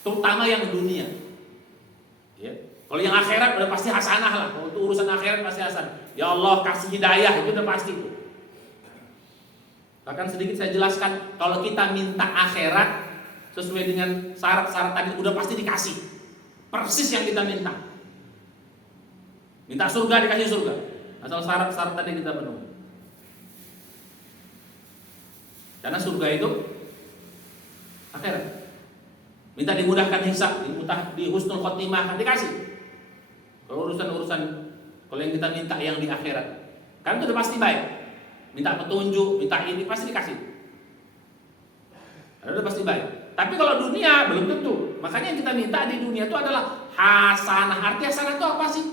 terutama yang dunia. Ya. Kalau yang akhirat udah pasti hasanah lah. Kalau itu urusan akhirat pasti hasanah. Ya Allah kasih hidayah itu udah pasti itu. Bahkan sedikit saya jelaskan, kalau kita minta akhirat sesuai dengan syarat-syarat tadi udah pasti dikasih. Persis yang kita minta. Minta surga dikasih surga. Asal syarat-syarat tadi kita penuhi. Karena surga itu akhirat. Minta dimudahkan hisab, di husnul khotimah akan dikasih. Kalau urusan-urusan kalau yang kita minta yang di akhirat, kan itu udah pasti baik. Minta petunjuk, minta ini pasti dikasih. Karena udah pasti baik. Tapi kalau dunia belum tentu. Makanya yang kita minta di dunia itu adalah hasanah. Arti hasanah itu apa sih?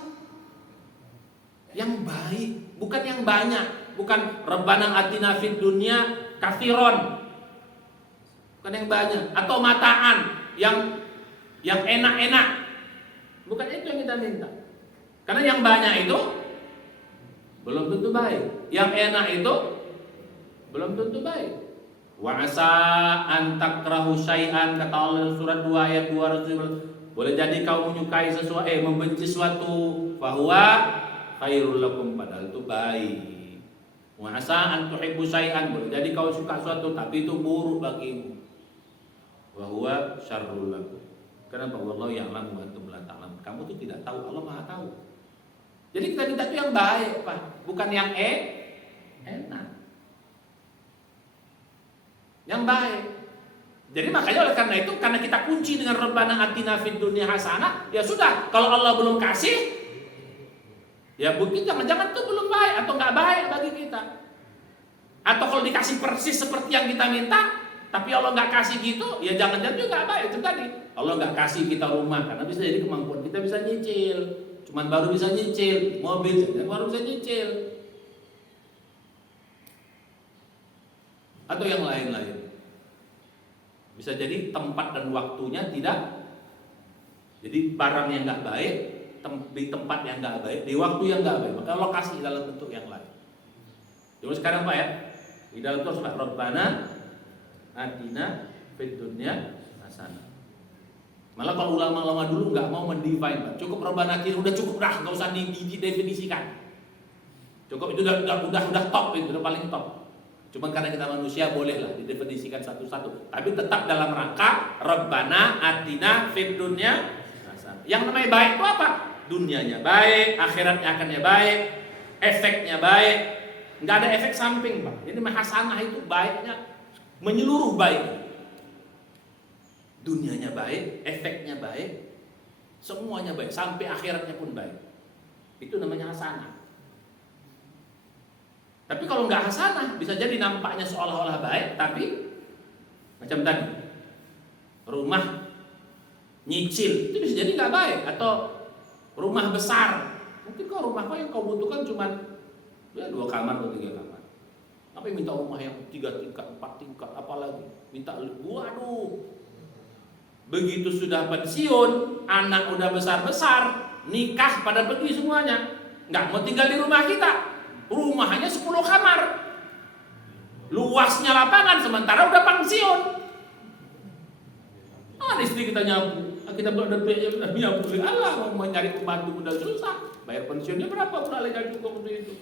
Yang baik, bukan yang banyak. Bukan Rabbana atina fid dunya katsiron. Bukan yang banyak. Atau mataan yang enak-enak. Bukan itu yang kita minta. Karena yang banyak itu belum tentu baik. Yang enak itu belum tentu baik. Wa asa an takrahu syai'an, kata Allah surat 2 ayat 200. Boleh jadi kau menyukai sesuatu, membenci sesuatu, fahuwa khairul lakum, padahal itu baik. Wa asa an tuhibbu syai'an, boleh jadi kau suka sesuatu tapi itu buruk bagimu. Wa huwa syarrul lakum. Kenapa? Wallahu ya'lamu wa antum la ta'lamun. Kamu tuh tidak tahu, Allah Maha tahu. Jadi kita minta itu yang baik, Pak, bukan yang enak. Yang baik. Jadi makanya oleh karena itu, karena kita kunci dengan Rabbana atina fid dunya hasanah, ya sudah, kalau Allah belum kasih, ya mungkin jangan-jangan itu belum baik atau nggak baik bagi kita. Atau kalau dikasih persis seperti yang kita minta, tapi Allah nggak kasih gitu, ya jangan-jangan juga nggak baik. Itu tadi, Allah nggak kasih kita rumah karena bisa jadi kemampuan kita bisa nyicil, cuman baru bisa nyicil mobil, baru bisa nyicil, atau yang lain-lain. Bisa jadi tempat dan waktunya tidak. Jadi barang yang nggak baik, di tempat yang nggak baik, di waktu yang nggak baik, maka Allah kasih dalam bentuk yang lain. Cuma sekarang Pak ya, di dalam itu surat Rabbana atina fid dunya hasanah. Malah kalau ulama-ulama dulu nggak mau mendefine, Pak. Cukup Rabbana atina, udah cukup dah, nggak usah didefinisikan. Cukup itu udah top, itu udah paling top. Cuma karena kita manusia bolehlah didefinisikan satu-satu, tapi tetap dalam rangka Rabbana atina fid dunya hasanah. Yang namanya baik itu apa? Dunianya baik, akhiratnya akannya baik, efeknya baik. Nggak ada efek samping, Pak. Ini hasanah itu baiknya menyeluruh baik. Dunianya baik, efeknya baik, semuanya baik, sampai akhiratnya pun baik. Itu namanya hasanah. Tapi kalau nggak hasanah, bisa jadi nampaknya seolah-olah baik, tapi macam tadi, rumah nyicil, itu bisa jadi nggak baik. Atau rumah besar, mungkin kau rumah kau yang kau butuhkan cuma ya 2 kamar atau 3 kamar. Apa yang minta rumah yang 3 tingkat, 4 tingkat, apalagi minta, waduh. Begitu sudah pensiun, anak udah besar-besar, nikah pada pergi semuanya, nggak mau tinggal di rumah kita. Rumahnya 10 kamar, luasnya lapangan, sementara udah pensiun. Istri kita nyapu, kita ada nyapu, Allah mau nyari pembantu udah susah, bayar pensiunnya berapa, udah legal juga untuk itu.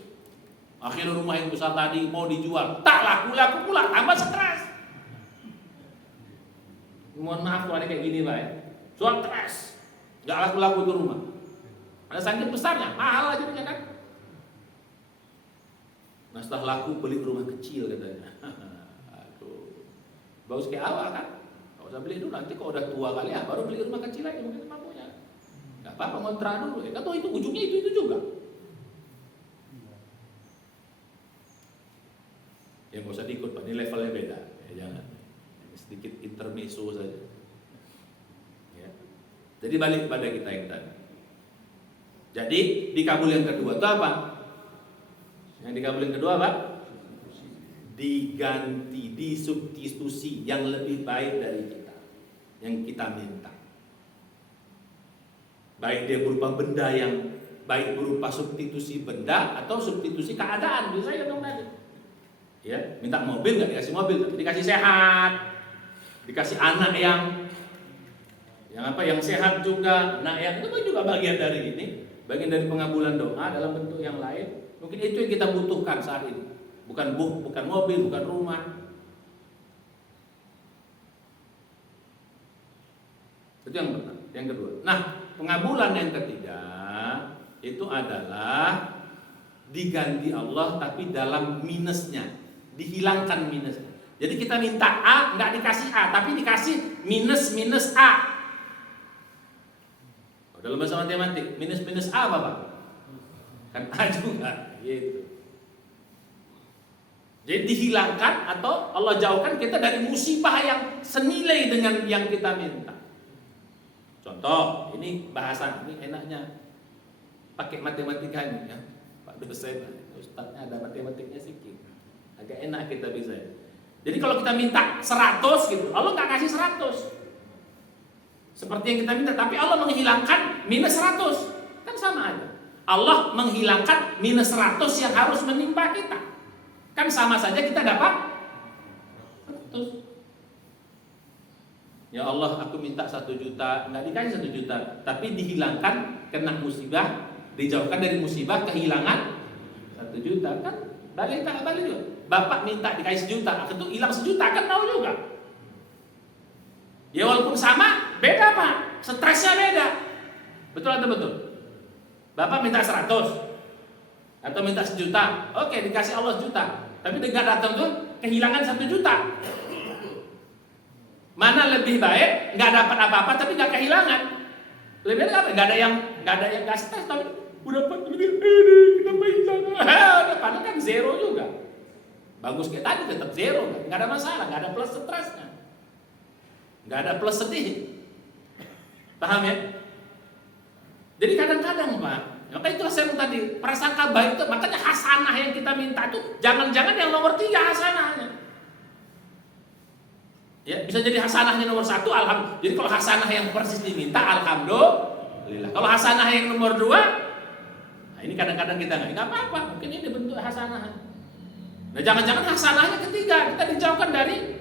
Akhirnya rumah yang besar tadi mau dijual, tak laku pula, tambah stres. Mohon maaf kalau ada kayak gini Pak ya, soal stres, nggak laku itu rumah. Ada saking besarnya, mahal aja kan. Nah setelah laku beli rumah kecil katanya. Aduh, bagus kayak awal kan? Gak usah beli dulu, nanti kalau udah tua kali ya baru beli rumah kecil lagi mungkin mampunya. Gak apa-apa ngontrak dulu ya, kan itu ujungnya itu juga. Ya gak usah diikut Pak, ini levelnya beda. Ya, jangan, sedikit intermezzo saja. Ya. Jadi balik pada kita yang tadi. Jadi dikabul yang kedua itu apa? Yang dikabulin kedua apa? Diganti, disubstitusi yang lebih baik dari kita, yang kita minta. Baik dia berupa benda yang baik, berupa substitusi benda atau substitusi keadaan. Bisa ya dong tadi. Ya, minta mobil nggak dikasih mobil, tapi dikasih sehat, dikasih anak yang apa? Yang sehat juga. Nah, yang itu juga bagian dari ini, bagian dari pengabulan doa dalam bentuk yang lain. Mungkin itu yang kita butuhkan saat ini. Bukan mobil, bukan rumah. Itu yang pertama, yang kedua. Nah, pengabulan yang ketiga itu adalah diganti Allah tapi dalam minusnya, dihilangkan minusnya. Jadi kita minta A, nggak dikasih A, tapi dikasih minus A. Dalam bahasa matematik, minus A apa Pak? Kan A juga. Gitu. Jadi dihilangkan atau Allah jauhkan kita dari musibah yang senilai dengan yang kita minta. Contoh, ini bahasan ini enaknya pakai matematika ini ya. Pak dosen, ustadznya ada matematiknya sedikit. Agak enak kita bisa. Jadi kalau kita minta 100 gitu, Allah nggak kasih 100. Seperti yang kita minta, tapi Allah menghilangkan minus 100. Kan sama aja. Allah menghilangkan minus 100 yang harus menimpa kita. Kan sama saja kita dapat 100. Ya Allah, aku minta 1 juta, nggak dikasih 1 juta, tapi dihilangkan kena musibah, dijauhkan dari musibah kehilangan 1 juta. Kan balik juga. Bapak minta dikasih 1 juta, itu hilang 1 juta, kan tahu juga. Ya walaupun sama, beda Pak, stresnya beda. Betul atau betul? Bapak minta 100 atau minta 1 juta, oke dikasih Allah 1 juta, tapi dengan datang tuh kehilangan 1 juta. Mana lebih baik? Nggak dapat apa-apa tapi nggak kehilangan. Lebih baik apa? Nggak ada yang nggak stres tapi udah dapat ini kenapa hilang? Udah padahal kan zero juga. Bagus kayak tadi tetap zero, nggak ada masalah, nggak ada plus stresnya, nggak ada plus sedih. Paham ya? Jadi kadang-kadang Pak, maka itulah saya tadi prasangka baik itu, makanya hasanah yang kita minta itu jangan-jangan yang nomor 3 hasanahnya. Ya, bisa jadi hasanahnya nomor 1, alhamdulillah. Jadi kalau hasanah yang persis diminta, alhamdulillah. Alhamdulillah. Kalau hasanah yang nomor 2, nah ini kadang-kadang kita nggak apa-apa, mungkin ini bentuk hasanah. Nah jangan-jangan hasanahnya ketiga, kita dijauhkan dari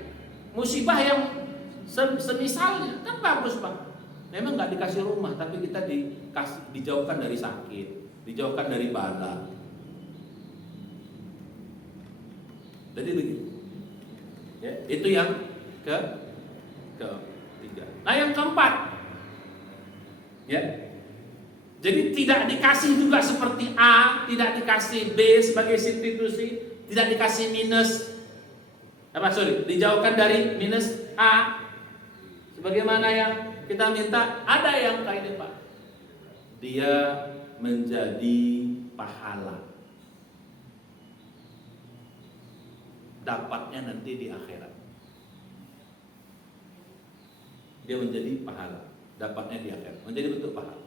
musibah yang semisalnya, kan bagus Pak. Memang nggak dikasih rumah, tapi kita dijauhkan dari sakit, dijauhkan dari bala. Jadi begitu. Ya, itu yang ketiga. Nah yang keempat, ya. Jadi tidak dikasih juga seperti A, tidak dikasih B sebagai substitusi, tidak dikasih minus. Dijauhkan dari minus A. Sebagaimana yang kita minta, ada yang kayak ini Pak. Dia menjadi pahala. Dapatnya nanti di akhirat. Dia menjadi pahala, dapatnya di akhirat, menjadi bentuk pahala.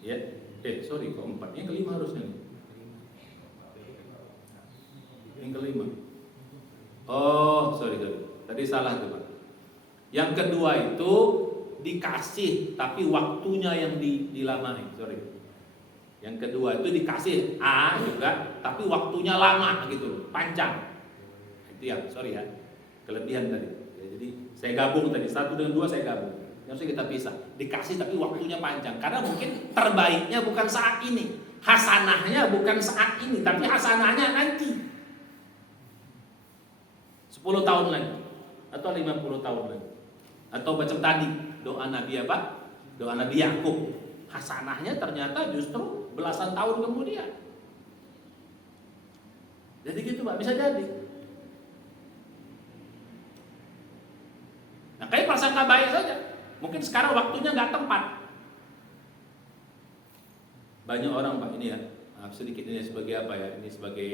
Ya, keempat, yang kelima harusnya nih. Yang kelima. Oh, sorry. Tadi salah tuh Pak. Yang kedua itu dikasih, tapi waktunya yang dilamain. Sorry. Yang kedua itu dikasih A juga, tapi waktunya lama gitu, panjang. Itu ya, sorry ya, kelebihan tadi. Ya, jadi saya gabung tadi, 1 dengan 2 saya gabung. Harusnya kita pisah. Dikasih tapi waktunya panjang, karena mungkin terbaiknya bukan saat ini, hasanahnya bukan saat ini, tapi hasanahnya nanti 10 tahun lagi atau 50 tahun lagi. Atau macam tadi doa Nabi apa? Doa Nabi Yakub. Hasanahnya ternyata justru belasan tahun kemudian. Jadi gitu Pak, bisa jadi. Nah kayak prasangka baik saja. Mungkin sekarang waktunya nggak tepat. Banyak orang Pak ini ya, sedikit ini sebagai apa ya? Ini sebagai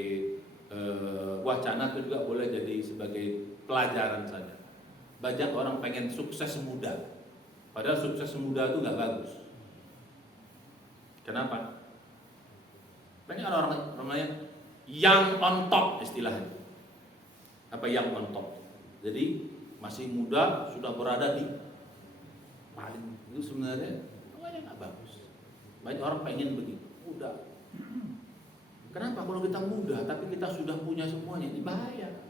wacana itu juga boleh jadi sebagai pelajaran saja. Banyak orang pengen sukses muda, padahal sukses muda itu nggak bagus. Kenapa? Banyak orang yang young on top istilahnya. Apa young on top? Jadi masih muda sudah berada di paling, itu sebenarnya nggak bagus. Banyak orang pengen begitu, muda. Kenapa? Kalau kita muda tapi kita sudah punya semuanya, ini bahaya.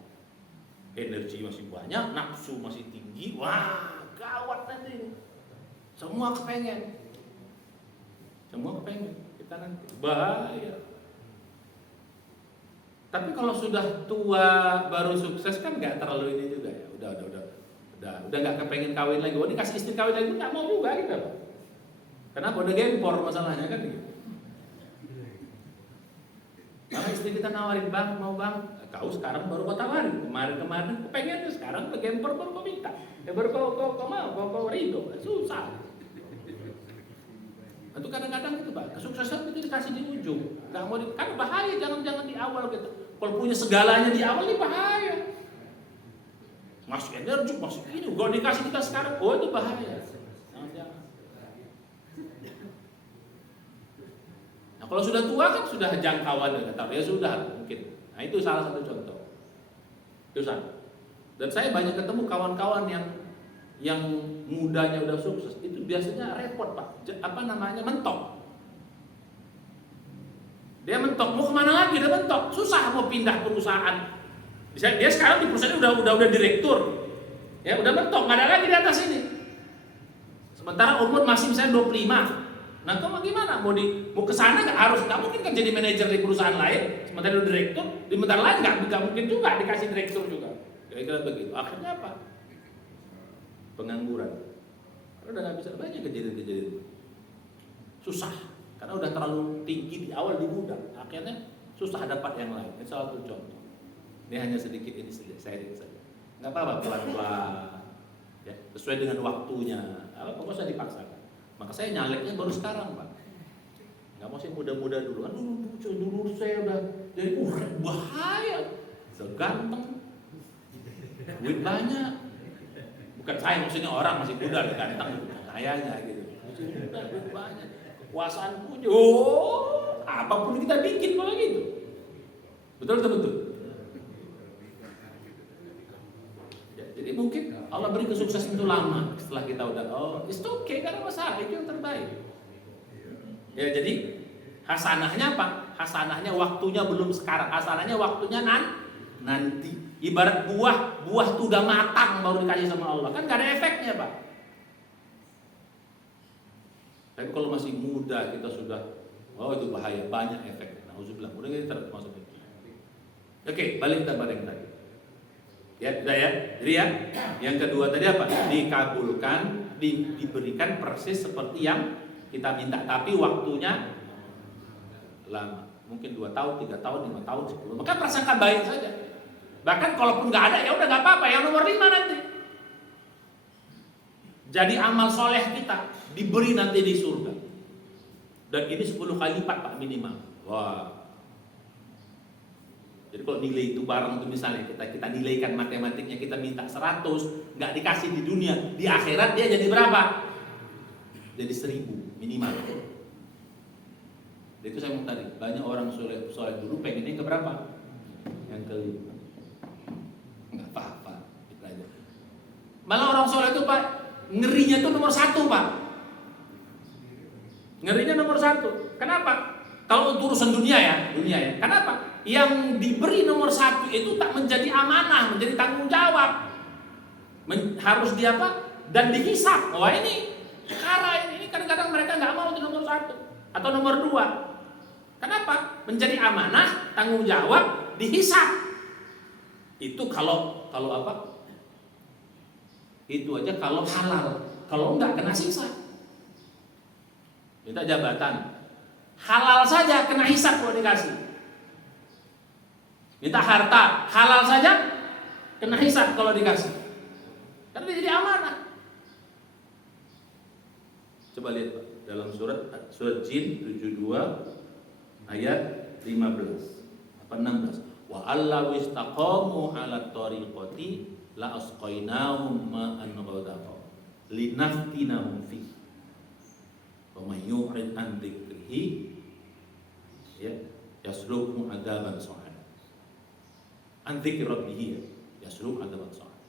Energi masih banyak, nafsu masih tinggi, wah gawat nanti. Semua kepengen. Kita nanti bahaya. Tapi kalau sudah tua baru sukses kan nggak terlalu ini juga ya. Udah nggak kepengen kawin lagi. Ini kasih istri kawin lagi nggak mau juga gitu. Kenapa? Udah gempor masalahnya kan gitu. Kalau istri kita nawarin, bang mau bang, kau sekarang baru kau tawarin, kemarin kepengen tuh, sekarang kegempor baru kau minta, ya baru kau mau, kau ridho, susah. Itu kadang-kadang gitu Pak, kesuksesan itu dikasih di ujung, nggak mau kan bahaya, jangan di awal gitu. Kalau punya segalanya di awal ini bahaya. Masih energi, masih ini, kalau dikasih kita sekarang, oh itu bahaya. Jangan. Nah kalau sudah tua kan sudah jangkauan, ya sudah mungkin. Nah itu salah satu contoh. Itu salah. Dan saya banyak ketemu kawan-kawan yang mudanya udah sukses, itu biasanya repot Pak. Mentok. Dia mentok, mau kemana lagi? Dia mentok, susah mau pindah perusahaan. Dia sekarang di perusahaan udah direktur, ya udah mentok, nggak ada lagi di atas ini. Sementara umur masih misalnya 25. Nah kamu gimana? Mau ke sana nggak mungkin kan jadi manajer di perusahaan lain, sementara udah direktur, di bentar lain nggak mungkin juga dikasih direktur juga. Kira-kira begitu. Akhirnya apa? Pengangguran. Karena udah nggak bisa, banyak kejadian-kejadian susah karena udah terlalu tinggi di awal di muda, akhirnya susah dapat yang lain. Ini salah satu contoh. Ini hanya sedikit, ini sharing saja. Nggak apa-apa, pelan-pelan, ya, sesuai dengan waktunya. Pokoknya saya dipaksakan. Maka saya nyaleknya baru sekarang Pak. Nggak mau saya muda-muda dulu. Kan dulu saya udah jadi bahaya, seganteng, duit banyak. Bukan saya, maksudnya orang masih muda ganteng, kayaknya gitu. Masih muda, duit banyak, kekuasaan punya. Apapun kita bikin kalau gitu. Betul. Ya, jadi Jadi mungkin Allah beri kesuksesan itu lama. Setelah kita udah, it's okay, gak ada masalah, itu yang terbaik. Ya, jadi hasanahnya apa? Hasanahnya waktunya belum sekarang, hasanahnya waktunya nanti. Ibarat buah tuh udah matang baru dikasih sama Allah, kan gak ada efeknya, Pak. Tapi kalau masih muda kita sudah, itu bahaya, banyak efek. Nauzubillah, udah kita masuk itu. Oke, balik kita pada yang tadi. Ya, sudah ya. Jadi ya, yang kedua tadi apa? Dikabulkan, diberikan persis seperti yang kita minta, tapi waktunya lama. Mungkin 2 tahun, 3 tahun, 5 tahun, 10. Maka prasangka baik saja. Bahkan kalaupun nggak ada, ya udah nggak apa-apa. Yang nomor 5 nanti. Jadi amal soleh kita diberi nanti di surga. Dan ini 10 kali lipat, Pak, minimal. Wah. Jadi kalau nilai itu barang itu misalnya kita nilaikan matematiknya, kita minta 100, nggak dikasih di dunia, di akhirat dia jadi berapa? Jadi 1000 minimal. Itu saya mau tadi, banyak orang soleh dulu pengennya ke berapa? Yang kelima. Nggak apa-apa, gitu aja. Malah orang soleh itu, Pak, ngerinya tuh nomor 1, Pak. Ngerinya nomor 1. Kenapa? Kalau untuk urusan dunia ya. Kenapa? Yang diberi nomor 1 itu tak menjadi amanah, menjadi tanggung jawab. Harus di apa? Dan dihisap. Wah, ini perkara ini kadang-kadang mereka nggak mau di nomor 1 atau nomor 2. Kenapa? Menjadi amanah, tanggung jawab, dihisap. Itu kalau apa? Itu aja kalau halal. Kalau enggak kena siksa. Minta jabatan. Halal saja kena hisap kalau dikasih. Minta harta, halal saja kena hisap kalau dikasih. Karena dia jadi amanah. Coba lihat, Pak, dalam surat Jin 72 ayat 15 apa 16. Wa allaw istaqamu 'ala tariqati la asqainahum ma'an ghadaqa linaftinahum fi. Wa may yu'rid an dzikrihi ya yasluku adaban sa'ad. An dzikri rabbih yasluku adaban sa'ad.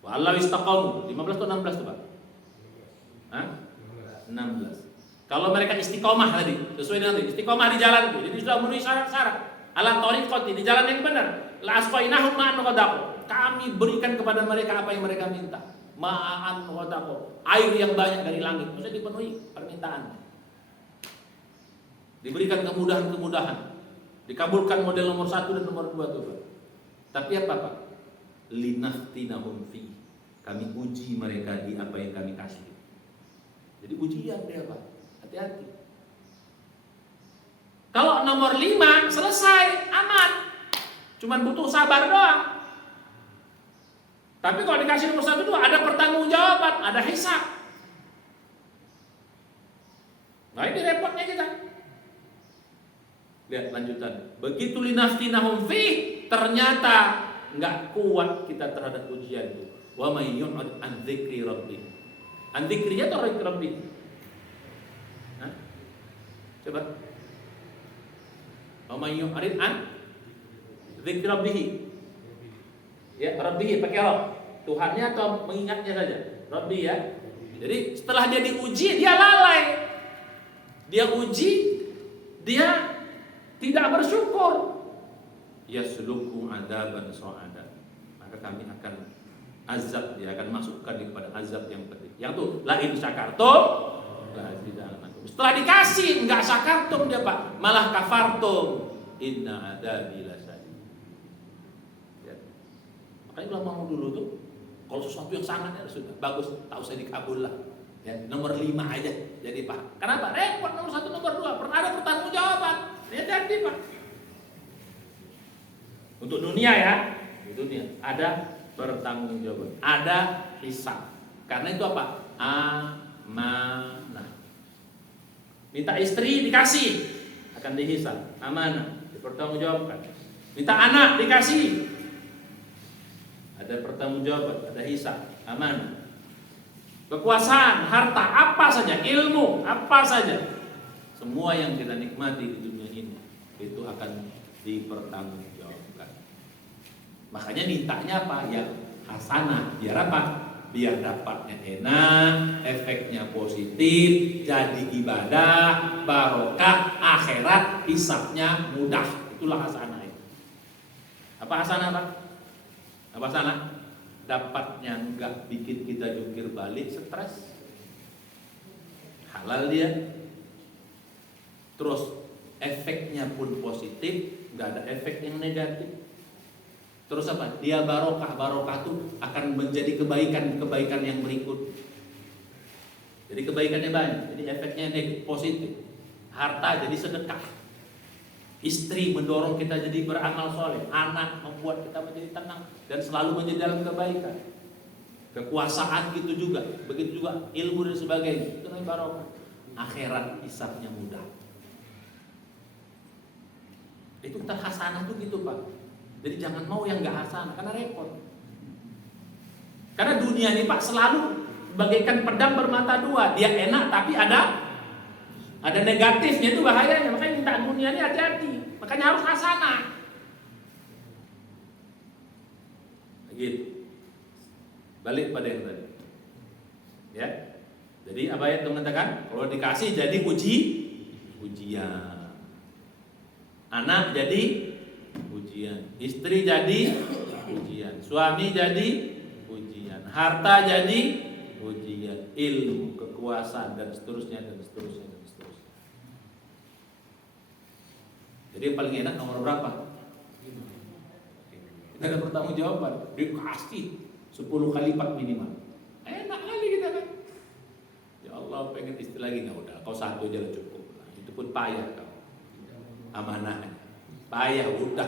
Wa allaw istaqamu 15 atau 16 tuh, Pak? Hah? 16. Kalau mereka istiqomah tadi, sesuai dengan tadi, istiqomah di jalanku, jadi sudah memenuhi syarat-syarat. Ala tariqati, di jalan yang benar. La asqainahum ma'an ghadaq. Kami berikan kepada mereka apa yang mereka minta. Ma'an ghadaq. Air yang banyak dari langit, maksudnya dipenuhi permintaan. Diberikan kemudahan-kemudahan. Dikabulkan model nomor 1 dan nomor 2 tuh, Pak. Tapi apa, Pak? Linaftinahum fi. Kami uji mereka di apa yang kami kasih. Jadi ujian dia, Pak. Hati-hati. Kalau nomor 5 selesai, aman. Cuman butuh sabar doang. Tapi kalau dikasih nomor 1 2 ada pertanggungjawaban, ada hisab. Nah, ini repotnya kita. Lihat lanjutan. Begitu linaftinahum fi, ternyata enggak kuat kita terhadap ujian itu. Wa may yu'ad an dzikri rabbih. An dzikrinya atau rabbih? Hah? Coba. Wa may yu'ad an dzikri rabbih. Ya, rabbih pakai roh. Tuhannya atau mengingatnya saja? Rabbih ya. Jadi setelah dia diuji, dia lalai. Dia uji, dia tidak bersyukur. Yasluku adaban sa'adan. Maka kami akan azab, dia akan masukkan kepada azab yang pedih. Yang tuh la in syakartum la azidannakum. Setelah dikasih enggak syakartum dia, Pak, malah kafartum. Inna adabi lasyadid. Ya. Makanya ulama dulu tuh kalau sesuatu yang sangat ya sudah bagus, tak usah dikabul lah. Ya, nomor 5 aja jadi, Pak. Kenapa? Repot nomor 1, nomor 2. Pernah ada pertanggungjawaban. Hati-hati, Pak. Untuk dunia ya, di dunia ada pertanggungjawaban, ada hisab. Karena itu apa? Amanah. Minta istri dikasih, akan dihisab. Amanah, dipertanggungjawabkan. Minta anak dikasih, ada pertanggungjawaban, ada hisab. Amanah. Kekuasaan, harta, apa saja, ilmu, apa saja, semua yang kita nikmati di dunia ini itu akan dipertanggungjawabkan. Makanya mintanya apa? hasanah. Biar apa? Biar dapatnya enak, efeknya positif, jadi ibadah, barokah, akhirat, hisabnya mudah. Itulah hasanah. Apa hasanah, Pak? Apa hasanah? Dapatnya enggak bikin kita jungkir balik, stres. Halal dia. Terus efeknya pun positif, enggak ada efek yang negatif. Terus apa? Dia barokah. Barokah itu akan menjadi kebaikan yang berikut. Jadi kebaikannya banyak. Jadi efeknya positif. Harta jadi sedekah. Istri mendorong kita jadi beramal soleh. Anak membuat kita menjadi tenang dan selalu menjadi dalam kebaikan. Kekuasaan gitu juga. Begitu juga ilmu dan sebagainya. Itu namanya barokah. Akhirat hisabnya mudah. Itu hasanah tuh gitu, Pak. Jadi jangan mau yang gak hasanah, karena repot. Karena dunia ini, Pak, selalu bagaikan pedang bermata dua. Dia enak tapi ada negatifnya, itu bahayanya. Makanya minta dunia ini hati-hati. Makanya harus hasanah. Begitu. Balik pada yang tadi. Ya. Jadi apa yang mengatakan? Kalau dikasih jadi ujian. Anak jadi ujian, istri jadi ujian, suami jadi ujian, harta jadi ujian, ilmu, kekuasaan dan seterusnya dan seterusnya dan seterusnya. Jadi yang paling enak nomor berapa? Kita ada pertanggungjawaban, dikasih 10 kali lipat minimal. Enak kali kita kan. Ya Allah, pengen istri lagi, nggak udah, kau satu aja cukup. Itu pun payah kau. Amanahnya payah, udah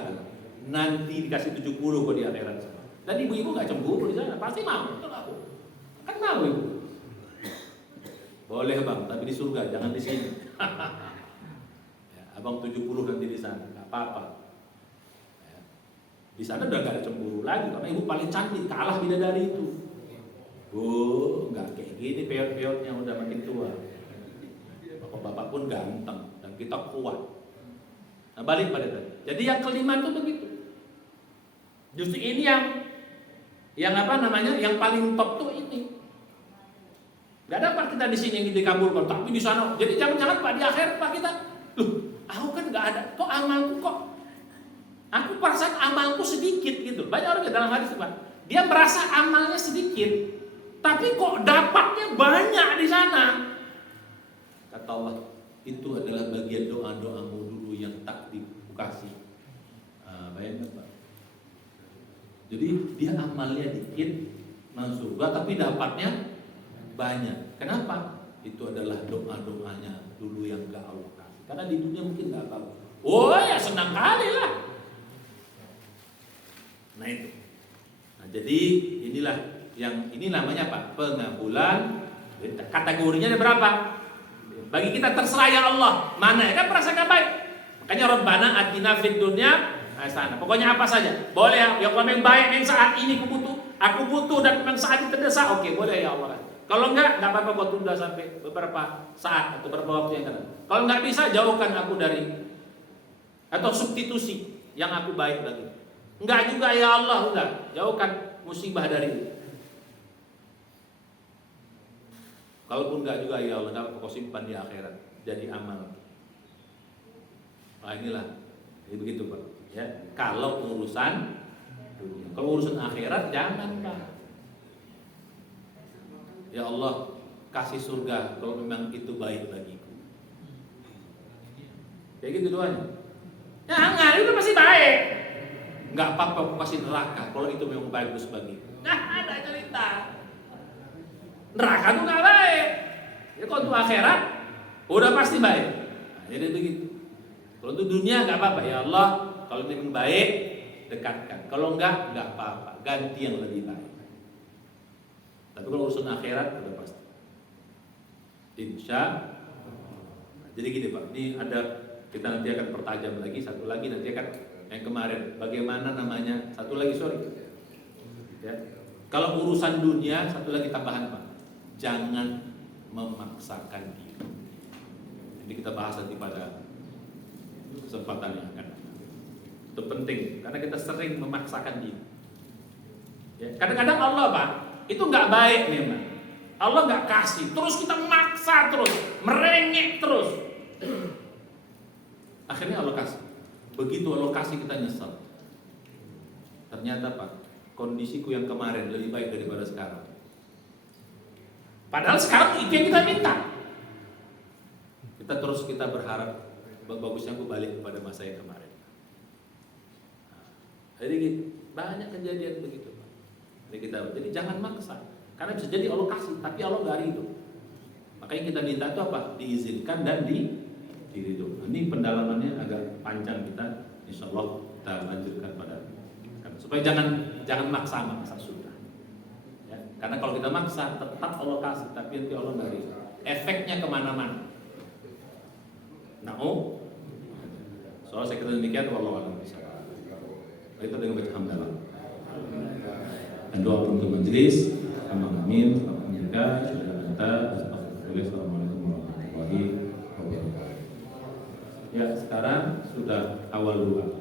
nanti dikasih 70 kok di akhirat. Dan ibu-ibu gak cemburu di sana, pasti mau. Kan mau ibu. Boleh bang, tapi di surga, jangan di sini. Ya, abang 70 nanti di sana, gak apa-apa. Ya. Di sana udah gak ada cemburu lagi, karena ibu paling cantik, kalah bidadari itu. Oh, nggak kayak gini peot-peotnya udah makin tua. Bapak-bapak pun ganteng dan kita kuat. Nah, balik pada tadi. Jadi yang kelima itu begitu. Justru ini yang apa namanya? Yang paling top tuh ini. Gak dapat kita di sini yang dikabulkan, tapi di sana. Jadi jangan-jangan Pak di akhir Pak kita, loh, aku kan nggak ada. Kok amalku kok? Aku perasaan amalku sedikit gitu. Banyak orang dalam hadis Pak. Dia merasa amalnya sedikit, tapi kok dapatnya banyak di sana. Kata Allah, itu adalah bagian doa-doamu dulu yang tak dikasih. Bayangkan Pak. Jadi dia amalnya dikit masuk surga, tapi dapatnya banyak. Kenapa? Itu adalah doa-doanya dulu yang gak Allah kasih. Karena di dunia mungkin gak tahu. Oh ya senang kali lah. Nah itu. Nah jadi inilah yang ini namanya apa? Pengabulan. Kategorinya ada berapa? Bagi kita terserah ya Allah. Mana ya kan merasakan baik. Makanya Rabbana atina fid dunya hasanah. Pokoknya apa saja. Boleh ya yang baik yang saat ini aku butuh dan memang saat ini terdesak. Oke, boleh ya Allah. Kalau enggak apa-apa kau tunda sampai beberapa saat atau beberapa waktu yang akan. Kalau enggak bisa jauhkan aku dari atau substitusi yang aku baik lagi. Enggak juga ya Allah, udah jauhkan musibah dari itu. Kalaupun enggak juga ya Allah, enggak kau simpan di akhirat jadi amal. Nah inilah, jadi begitu Pak. Ya, kalau urusan dunia, kalau urusan akhirat jangan Pak. Ya Allah kasih surga kalau memang itu baik bagiku. Kayak gitu doanya. Jangan, itu pasti baik. Enggak apa-apa aku kasih neraka kalau itu memang bagus bagiku. Nah ada cerita. Neraka itu enggak baik. Ya kalau untuk akhirat udah pasti baik. Nah, jadi begitu. Kalau untuk dunia enggak apa-apa ya Allah, kalau memang baik dekatkan. Kalau enggak apa-apa, ganti yang lebih baik. Tapi kalau urusan akhirat udah pasti. Insya Allah. Jadi gini Pak, ini ada kita nanti akan pertajam lagi satu lagi nanti akan yang kemarin bagaimana namanya satu lagi ya. Kalau urusan dunia satu lagi tambahan Pak, jangan memaksakan diri. Jadi kita bahas nanti pada kesempatan yang akan datang. Itu penting karena kita sering memaksakan diri. Ya, kadang-kadang Allah Pak, itu nggak baik memang. Allah nggak kasih, terus kita maksa terus, merengek terus. Akhirnya Allah kasih. Begitu Allah kasih kita nyesel. Ternyata Pak, kondisiku yang kemarin lebih baik daripada sekarang. Padahal sekarang itu yang kita minta. Kita berharap bagusnya aku balik kepada masa yang kemarin. Jadi banyak kejadian begitu Pak. Jadi jangan maksa. Karena bisa jadi Allah kasih, tapi Allah nggak ridho. Makanya kita minta itu apa? Diizinkan dan diridho. Ini pendalamannya agak panjang kita. Insya Allah kita lanjutkan pada supaya jangan maksa sudah. Ya, karena kalau kita maksa tetap Allah kasih, tapi nanti Allah nggak ridho. Efeknya kemana-mana. Nah, soal saya kira demikian. Wallahu a'lam bishawab. Kita dengan baca hamdalah. Dan doa untuk majelis. Amin. Alhamdulillah. Assalamualaikum warahmatullahi wabarakatuh. Ya, sekarang sudah awal 2.